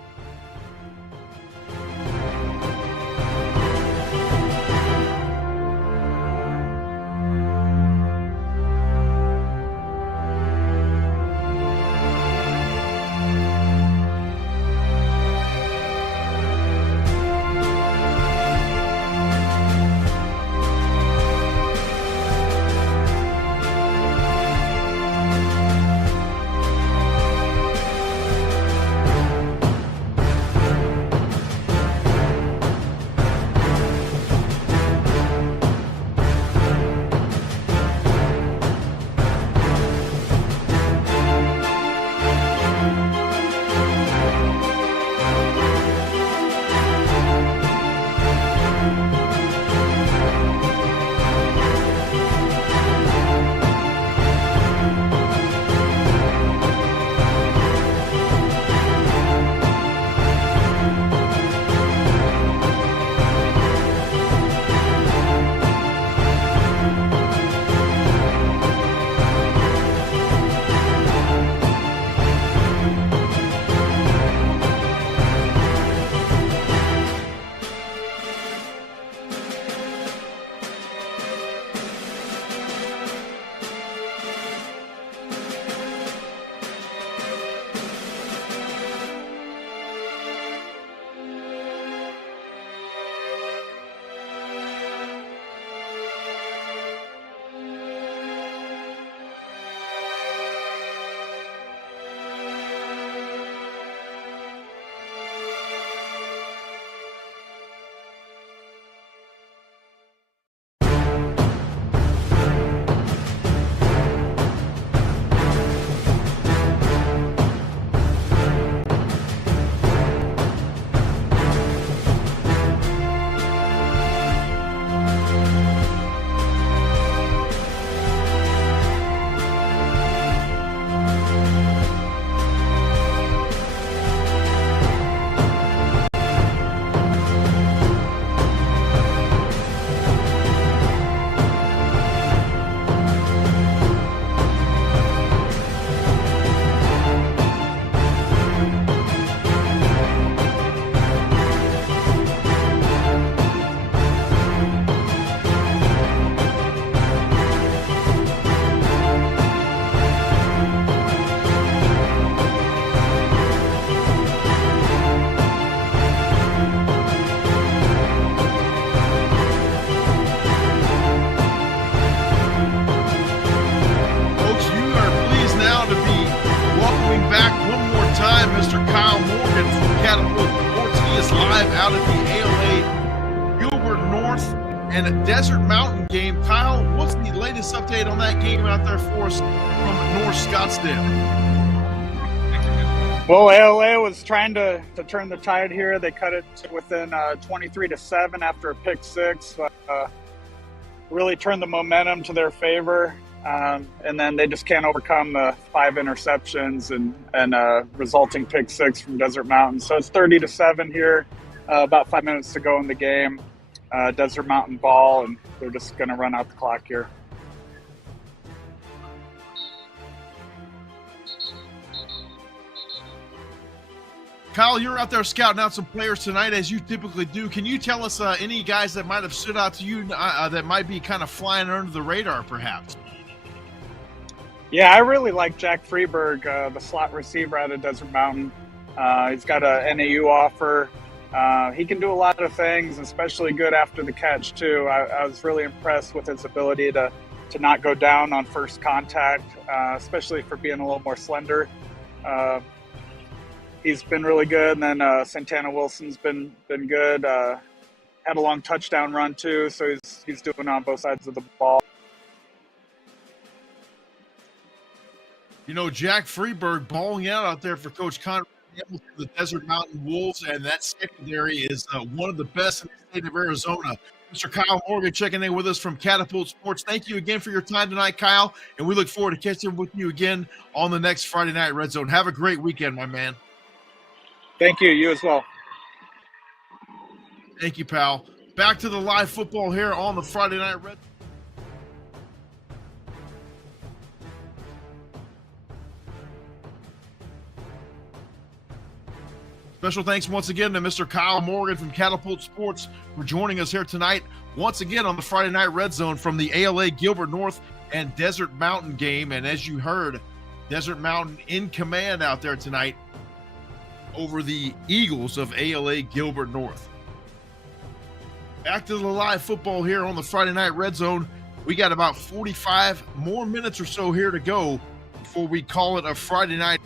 Out at the ALA Gilbert North and Desert Mountain game. Kyle, what's the latest update on that game out there for us from North Scottsdale? Well, ALA was trying to turn the tide here. They cut it to within 23-7 after a pick six. Really turned the momentum to their favor. And then they just can't overcome the 5 interceptions and resulting pick six from Desert Mountain. So it's 30-7 here. About 5 minutes to go in the game. Desert Mountain ball, and they're just going to run out the clock here. Kyle, you're out there scouting out some players tonight, as you typically do. Can you tell us any guys that might have stood out to you that might be kind of flying under the radar, perhaps? Yeah, I really like Jack Freeberg, the slot receiver out of Desert Mountain. He's got a NAU offer. He can do a lot of things, especially good after the catch, too. I was really impressed with his ability to not go down on first contact, especially for being a little more slender. He's been really good. And then Santana Wilson's been good. Had a long touchdown run, too, so he's doing on both sides of the ball. You know, Jack Freeberg balling out there for Coach Conrad Hamilton, the Desert Mountain Wolves, and that secondary is one of the best in the state of Arizona. Mr. Kyle Morgan checking in with us from Catapult Sports. Thank you again for your time tonight, Kyle, and we look forward to catching up with you again on the next Friday Night Red Zone. Have a great weekend, my man. Thank you. You as well. Thank you, pal. Back to the live football here on the Friday Night Red. Special thanks once again to Mr. Kyle Morgan from Catapult Sports for joining us here tonight, once again on the Friday Night Red Zone from the ALA Gilbert North and Desert Mountain game. And as you heard, Desert Mountain in command out there tonight over the Eagles of ALA Gilbert North. Back to the live football here on the Friday Night Red Zone. We got about 45 more minutes or so here to go before we call it a Friday night.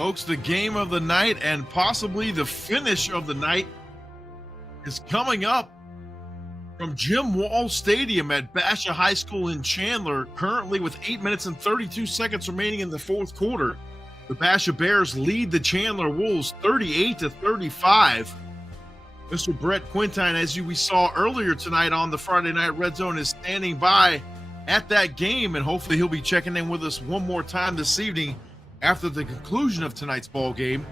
Folks, the game of the night and possibly the finish of the night is coming up from Jim Wall Stadium at Basha High School in Chandler, currently with 8 minutes and 32 seconds remaining in the fourth quarter. The Basha Bears lead the Chandler Wolves 38-35. Mr. Brett Quintine, as we saw earlier tonight on the Friday Night Red Zone, is standing by at that game, and hopefully he'll be checking in with us one more time this evening after the conclusion of tonight's ball game,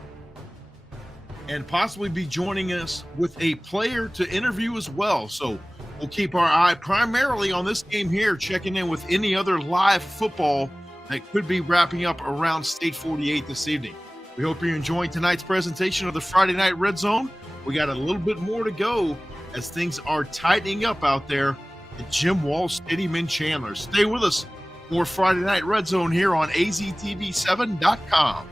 and possibly be joining us with a player to interview as well. So we'll keep our eye primarily on this game here, checking in with any other live football that could be wrapping up around State 48 this evening. We hope you're enjoying tonight's presentation of the Friday Night Red Zone. We got a little bit more to go as things are tightening up out there at Jim Wall Stadium in Chandler. Stay with us. More Friday Night Red Zone here on aztv7.com.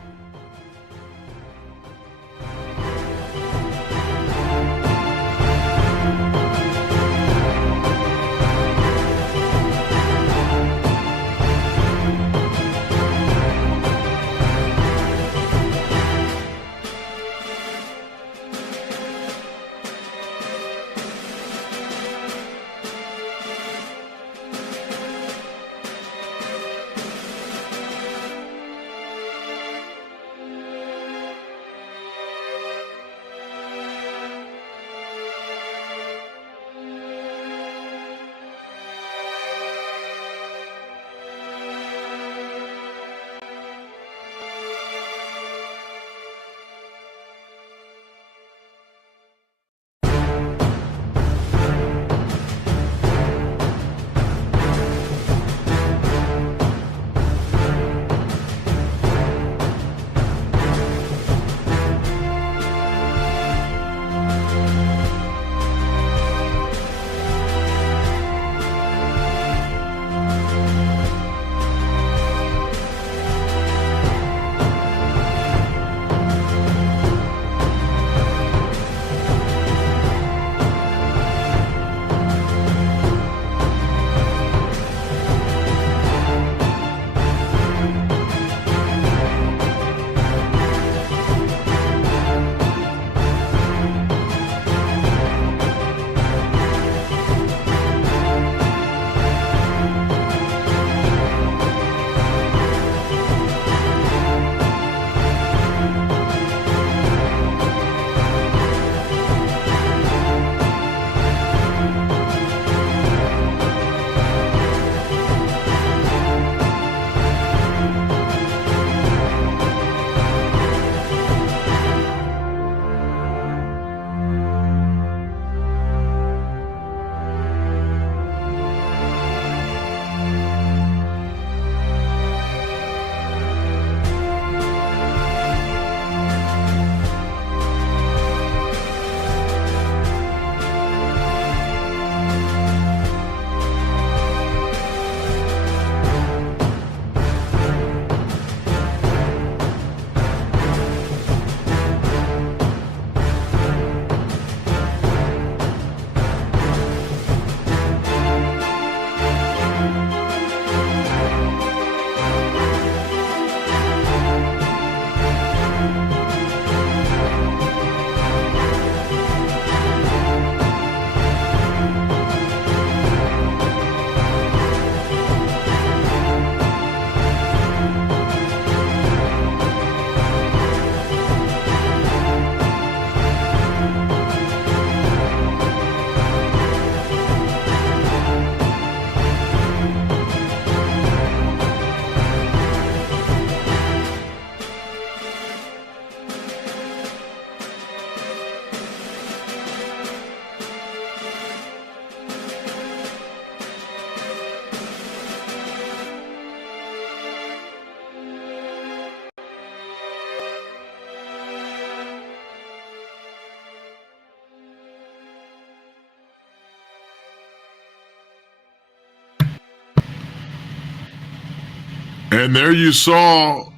And there you saw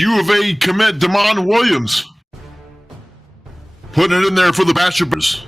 U of A commit Damon Williams putting it in there for the Basha Bears.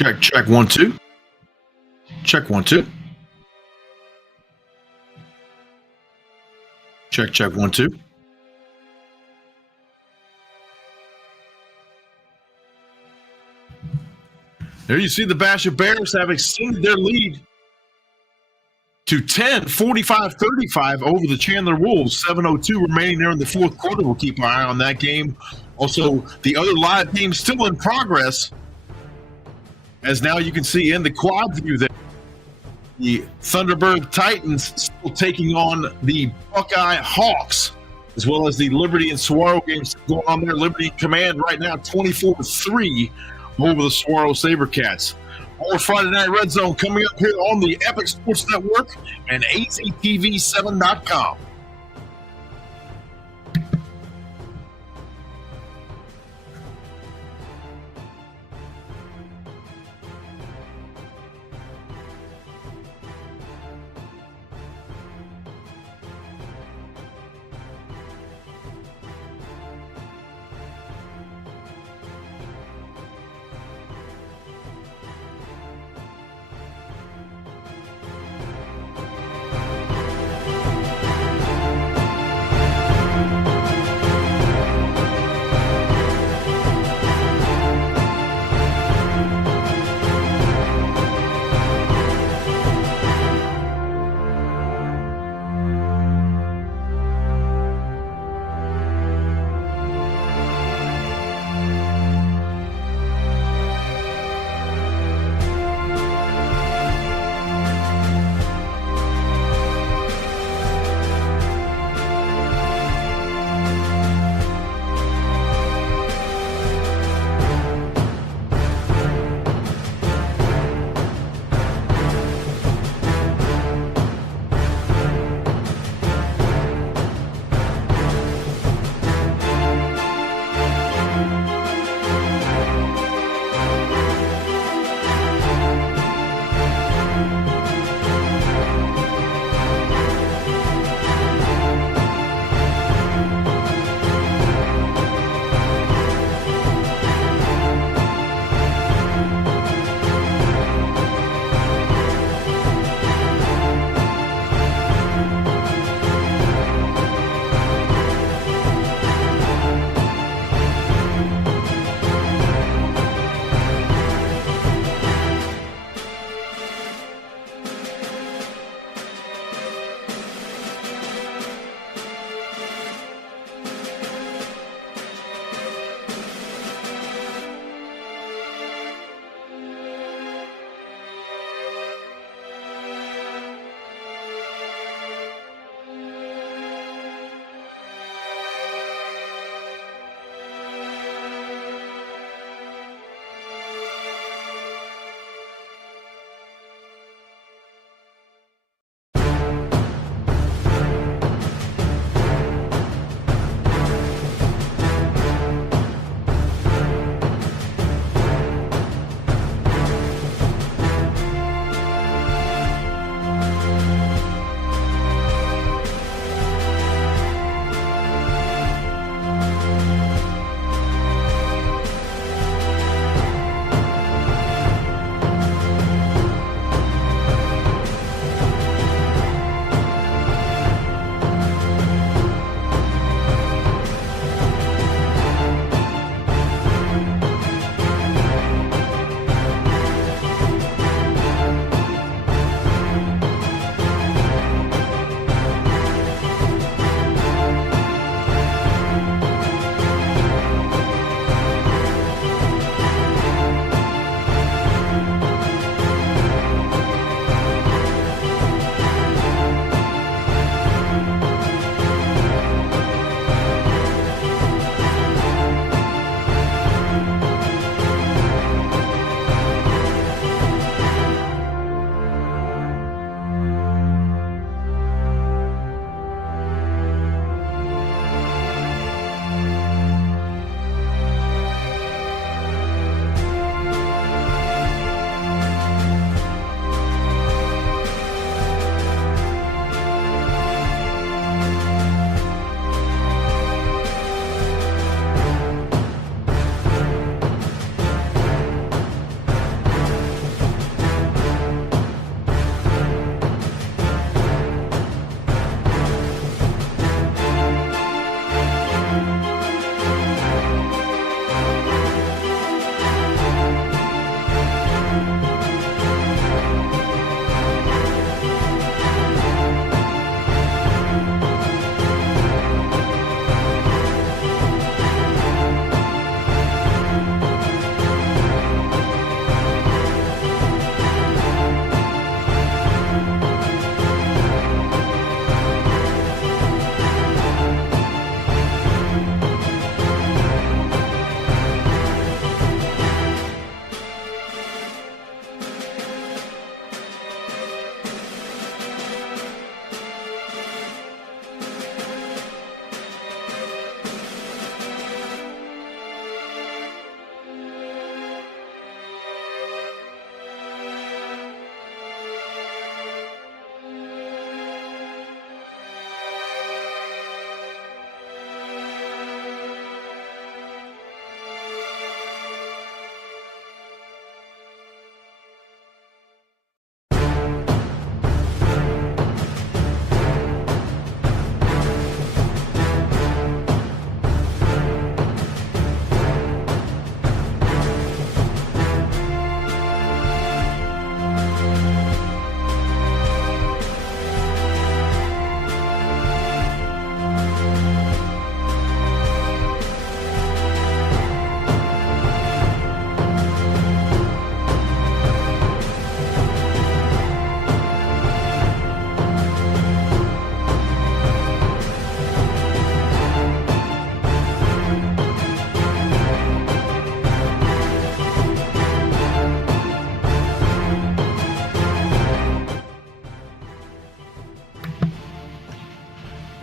Check 1 2. Check 1 2. Check 1 2. There you see the Basha Bears have extended their lead to 10, 45-35 over the Chandler Wolves. 7:02 remaining there in the fourth quarter. We'll keep our eye on that game. Also, the other live game still in progress. As now you can see in the quad view there, the Thunderbird Titans still taking on the Buckeye Hawks, as well as the Liberty and Saguaro games going on there. Liberty in command right now, 24-3 over the Saguaro SaberCats. More Friday Night Red Zone coming up here on the Epic Sports Network and AZTV7.com.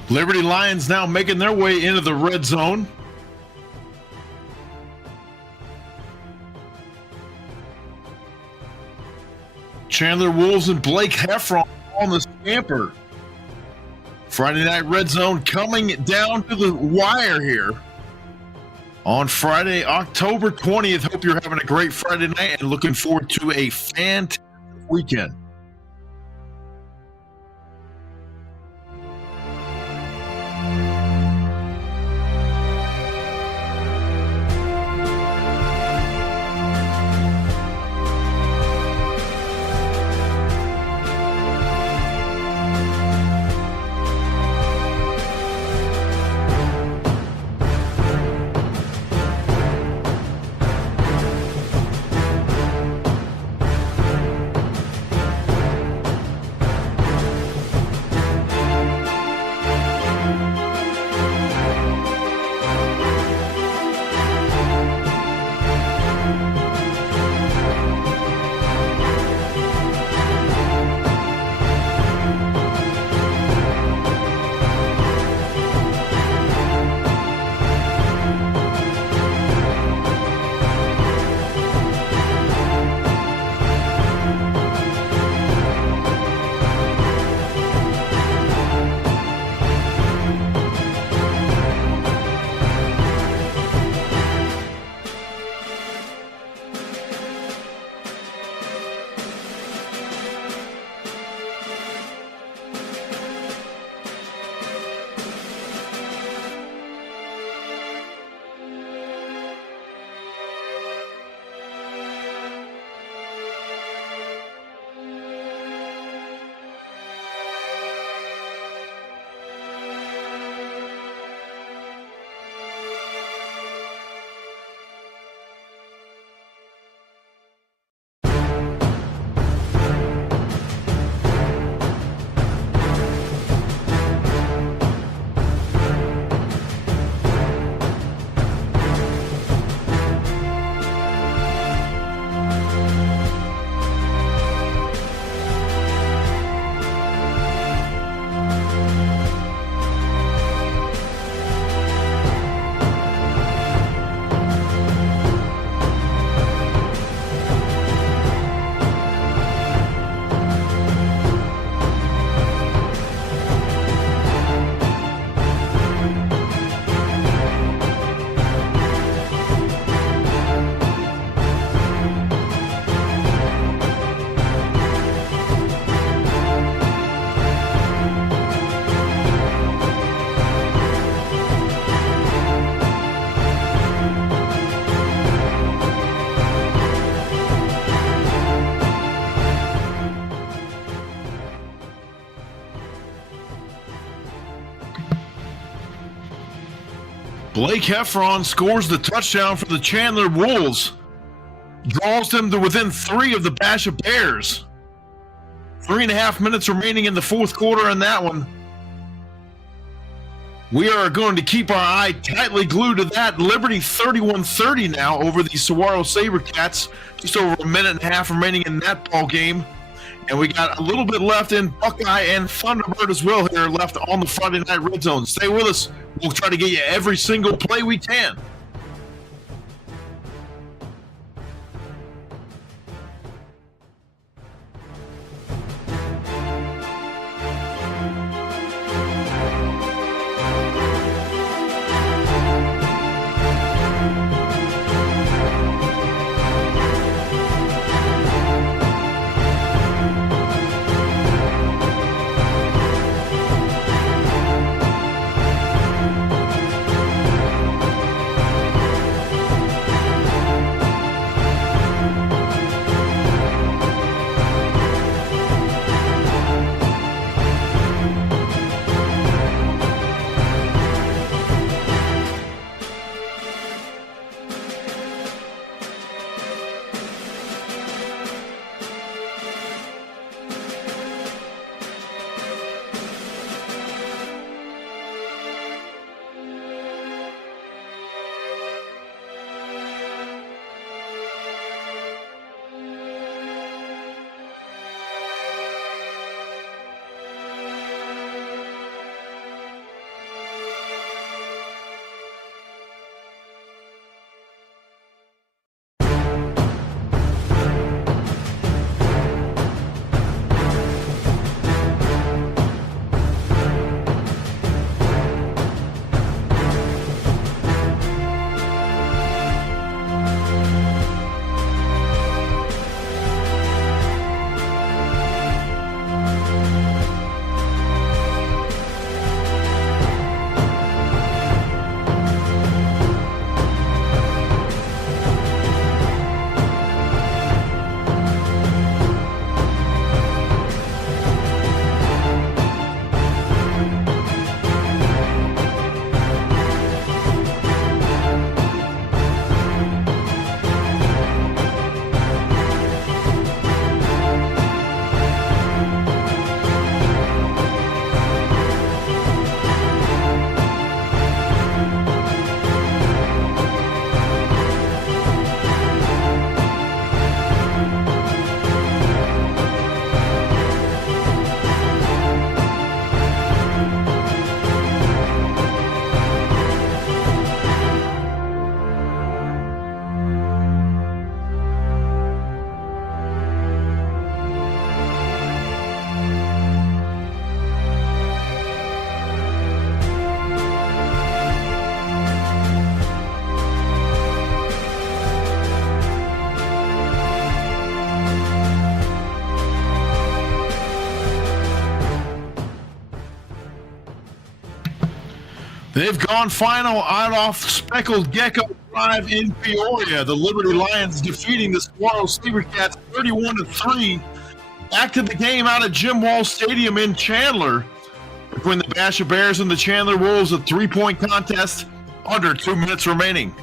Liberty Lions now making their way into the red zone. Chandler Wolves and Blake Heffron on the scamper. Friday Night Red Zone coming down to the wire here on Friday, October 20th. Hope you're having a great Friday night and looking forward to a fantastic weekend. Blake Heffron scores the touchdown for the Chandler Wolves. Draws them to within 3 of the Basha Bears. 3.5 minutes remaining in the fourth quarter in that one. We are going to keep our eye tightly glued to that. Liberty 31-30 now over the Saguaro SaberCats. Just over a minute and a half remaining in that ball game. And we got a little bit left in Buckeye and Thunderbird as well here left on the Friday Night Red Zone. Stay with us. We'll try to get you every single play we can. They've gone final out off Speckled Gecko Drive in Peoria. The Liberty Lions defeating the Saguaro SaberCats 31-3. Back to the game out at Jim Wall Stadium in Chandler. Between the Basha Bears and the Chandler Wolves, a 3-point contest, under 2 minutes remaining.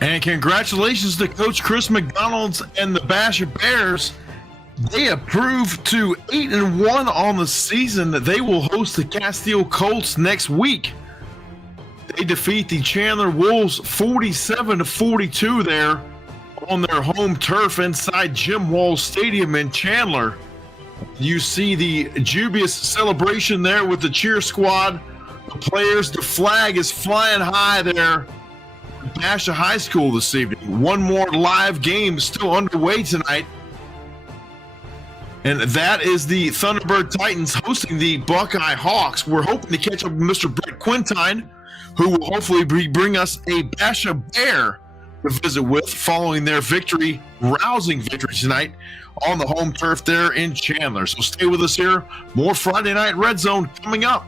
And congratulations to Coach Chris McDonald's and the Basher Bears. They improved to 8-1 on the season. They will host the Castile Colts next week. They defeat the Chandler Wolves 47-42 there on their home turf inside Jim Wall Stadium in Chandler. You see the jubilant celebration there with the cheer squad, the players. The flag is flying high there at Basha High School this evening. One more live game still underway tonight. And that is the Thunderbird Titans hosting the Buckeye Hawks. We're hoping to catch up with Mr. Brett Quintine, who will hopefully bring us a Basha Bear to visit with following their victory, rousing victory tonight on the home turf there in Chandler. So stay with us here. More Friday Night Red Zone coming up.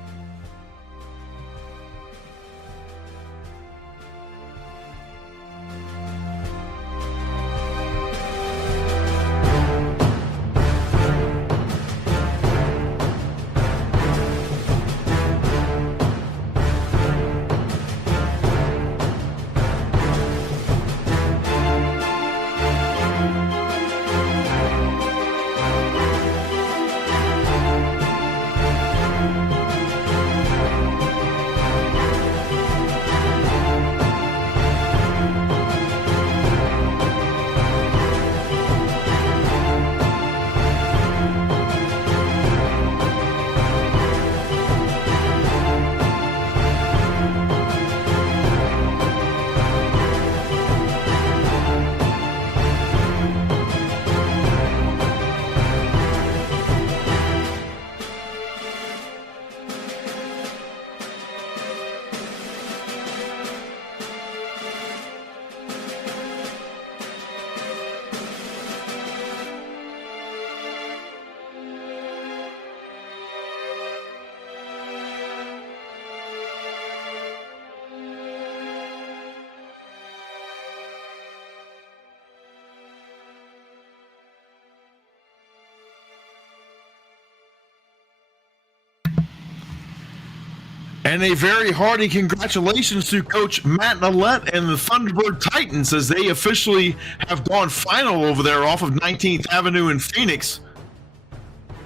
And a very hearty congratulations to Coach Matt Nallette and the Thunderbird Titans as they officially have gone final over there off of 19th Avenue in Phoenix,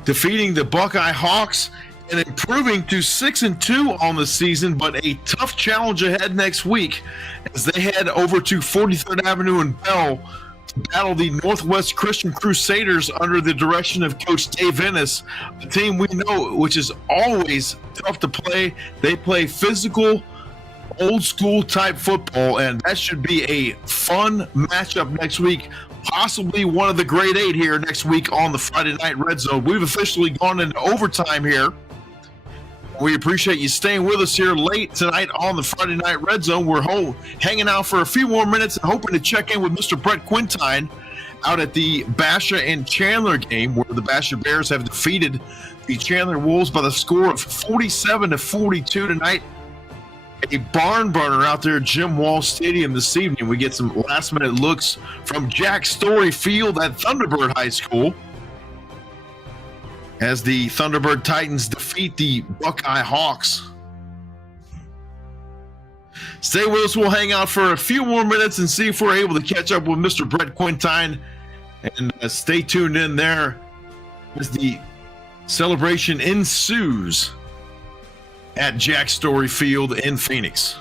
defeating the Buckeye Hawks and improving to 6-2 on the season, but a tough challenge ahead next week as they head over to 43rd Avenue in Bell to battle the Northwest Christian Crusaders under the direction of Coach Dave Ennis, a team we know which is always tough to play. They play physical, old school type football, and that should be a fun matchup next week, possibly one of the grade 8 here next week on the Friday Night Red Zone. We've officially gone into overtime here. We appreciate you staying with us here late tonight on the Friday Night Red Zone. We're hanging out for a few more minutes and hoping to check in with Mr. Brett Quintine out at the Basha and Chandler game, where the Basha Bears have defeated the Chandler Wolves by the score of 47-42 tonight. A barn burner out there at Jim Wall Stadium this evening. We get some last-minute looks from Jack Story Field at Thunderbird High School as the Thunderbird Titans defeat the Buckeye Hawks. Stay with us. We'll hang out for a few more minutes and see if we're able to catch up with Mr. Brett Quintine. And stay tuned in there as the celebration ensues at Jack Story Field in Phoenix.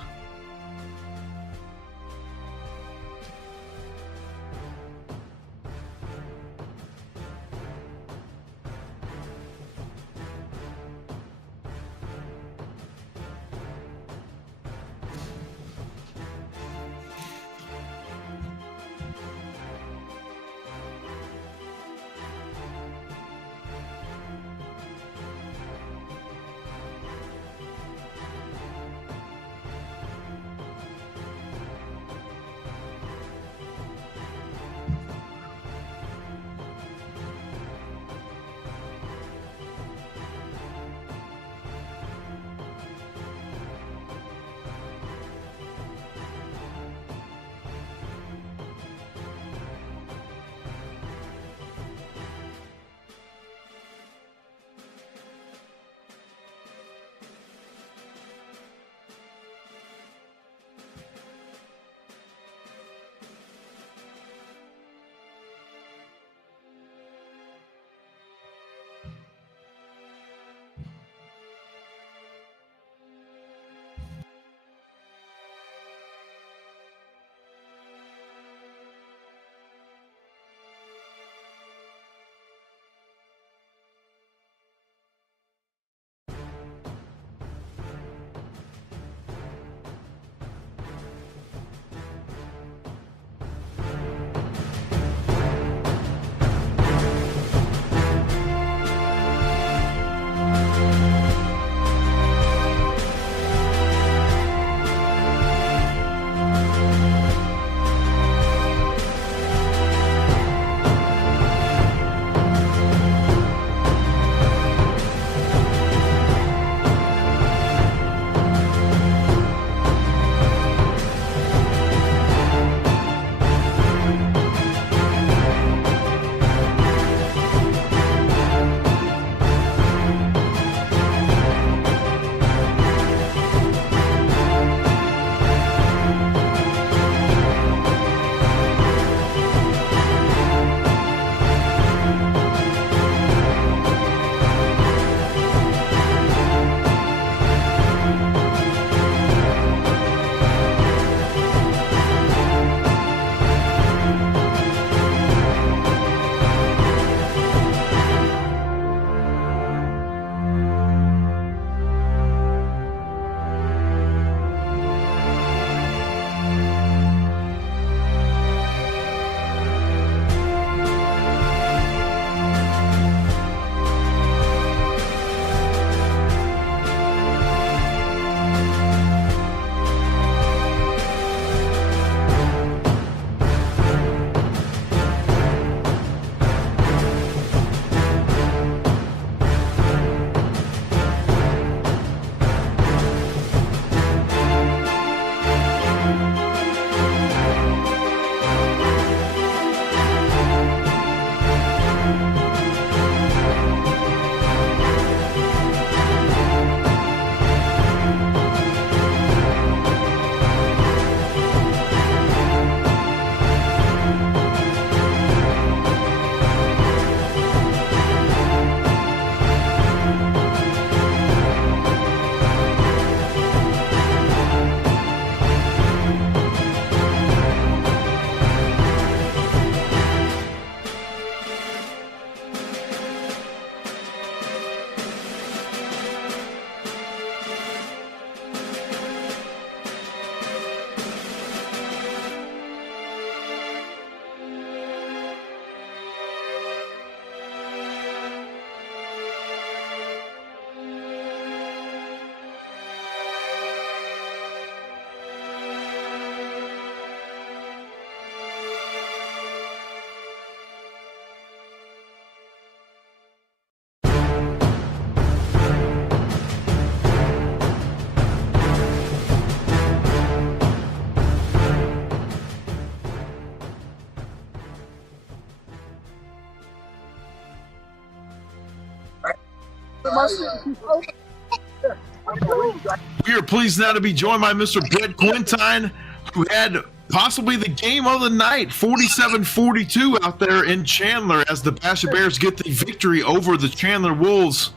We are pleased now to be joined by Mr. Brett Quintine, who had possibly the game of the night, 47-42 out there in Chandler as the Basha Bears get the victory over the Chandler Wolves.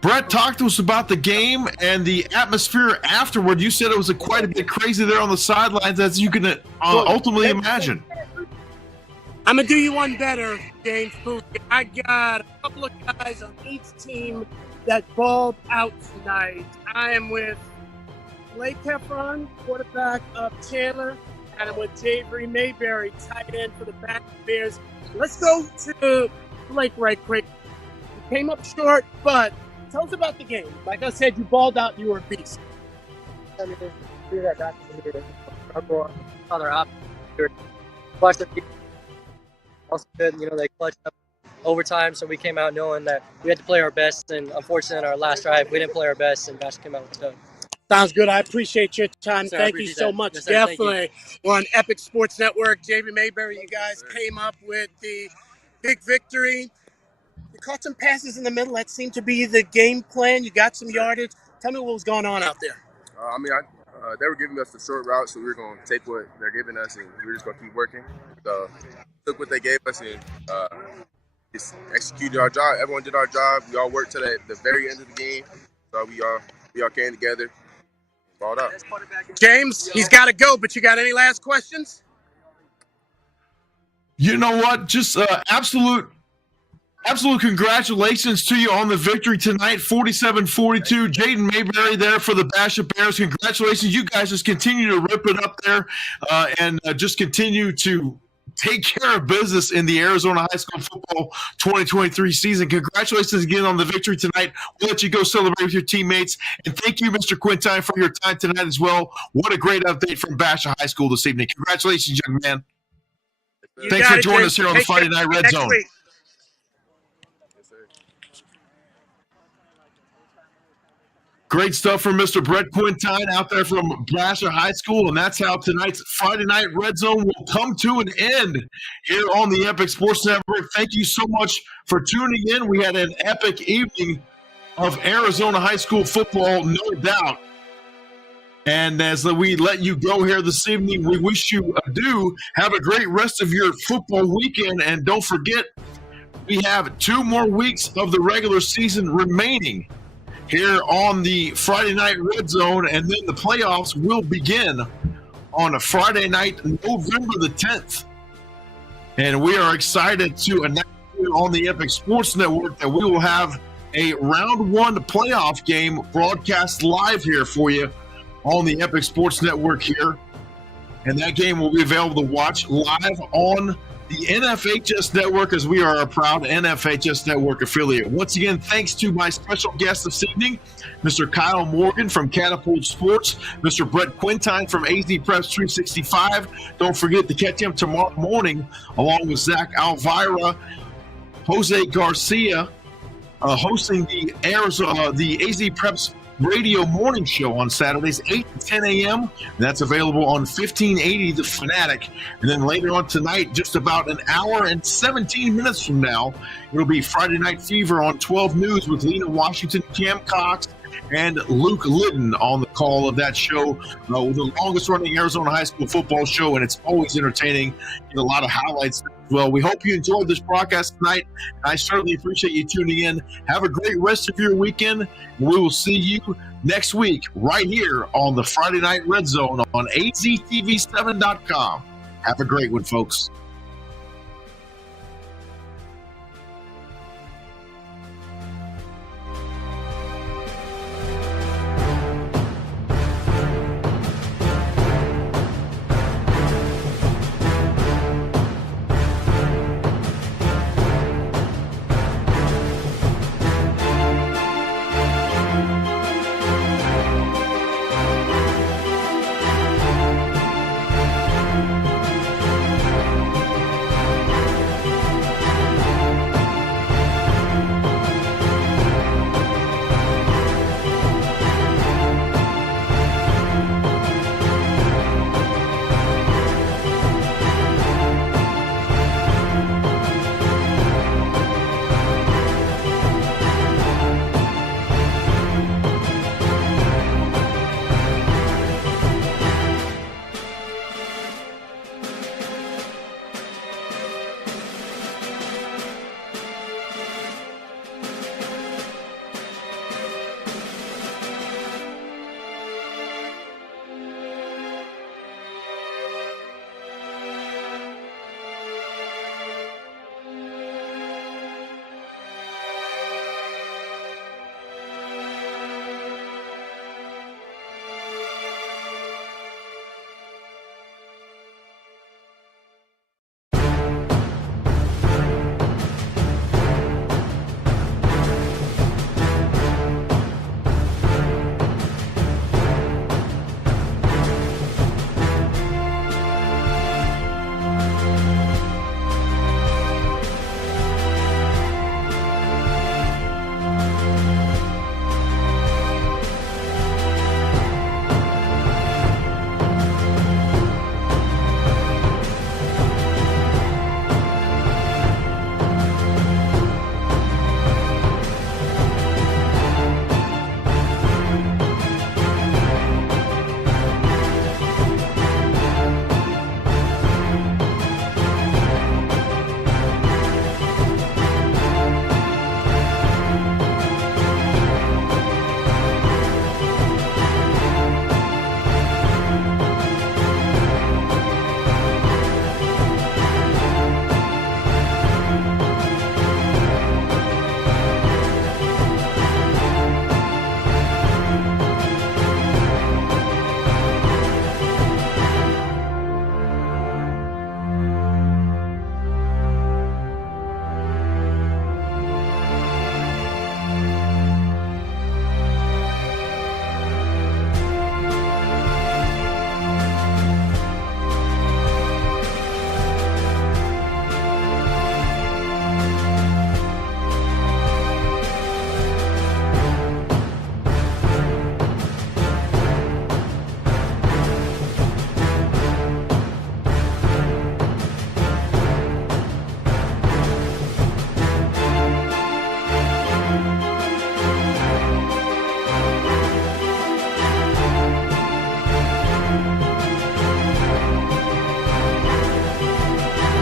Brett, talk to us about the game and the atmosphere afterward. You said it was quite a bit crazy there on the sidelines, as you can ultimately imagine. I'm going to do you one better, James Poovey. I got a couple of guys on each team that balled out tonight. I am with Blake Heffron, quarterback of Chandler, and I'm with Javery Mayberry, tight end for the Basha Bears. Let's go to Blake right quick. You came up short, but tell us about the game. Like I said, you balled out, you were a beast. I mean, do that back to the other option. Clutched up. Also good, they clutched up overtime, so we came out knowing that we had to play our best, and unfortunately, in our last drive, we didn't play our best, and Basha came out with a dub. Sounds good. I appreciate your time. Sir, thank you so much. Yes, sir, definitely. We're on Epic Sports Network. Javery Mayberry, you guys came up with the big victory. You caught some passes in the middle. That seemed to be the game plan. You got some yardage. Tell me what was going on out there. They were giving us the short route, so we were going to take what they're giving us, and we were just going to keep working. So took what they gave us and just executed our job. Everyone did our job. We all worked to the very end of the game. So we all came together, balled out. James, he's got to go, but you got any last questions? You know what? Just absolute congratulations to you on the victory tonight, 47-42. Jaden Mayberry there for the Basha Bears. Congratulations. You guys just continue to rip it up there and just continue to take care of business in the Arizona High School Football 2023 season. Congratulations again on the victory tonight. We'll let you go celebrate with your teammates. And thank you, Mr. Quintine, for your time tonight as well. What a great update from Basha High School this evening. Congratulations, young man. Thanks for joining us here on the Friday Night Red Zone. Week. Great stuff from Mr. Brett Quintine out there from Basha High School, and that's how tonight's Friday Night Red Zone will come to an end here on the Epic Sports Network. Thank you so much for tuning in. We had an epic evening of Arizona high school football, no doubt. And as we let you go here this evening, we wish you adieu. Have a great rest of your football weekend, and don't forget, we have 2 more weeks of the regular season remaining here on the Friday Night Red Zone, and then the playoffs will begin on a Friday night, November the 10th. And we are excited to announce on the Epic Sports Network that we will have a round 1 playoff game broadcast live here for you on the Epic Sports Network here. And that game will be available to watch live on the NFHS Network, as we are a proud NFHS Network affiliate. Once again, thanks to my special guest this evening, Mr. Kyle Morgan from Catapult Sports, Mr. Brett Quintine from AZ Preps 365. Don't forget to catch him tomorrow morning along with Zach Alvira, Jose Garcia, hosting the AZ Preps radio morning show on Saturdays, 8 to 10 a.m. That's available on 1580 The Fanatic. And then later on tonight, just about an hour and 17 minutes from now, it'll be Friday Night Fever on 12 News with Lena Washington, Cam Cox, and Luke Liddon on the call of that show. The longest running Arizona high school football show, and it's always entertaining. Get a lot of highlights as well. We hope you enjoyed this broadcast tonight. I certainly appreciate you tuning in. Have a great rest of your weekend. We will see you next week right here on the Friday Night Red Zone on AZTV7.com. Have a great one, folks.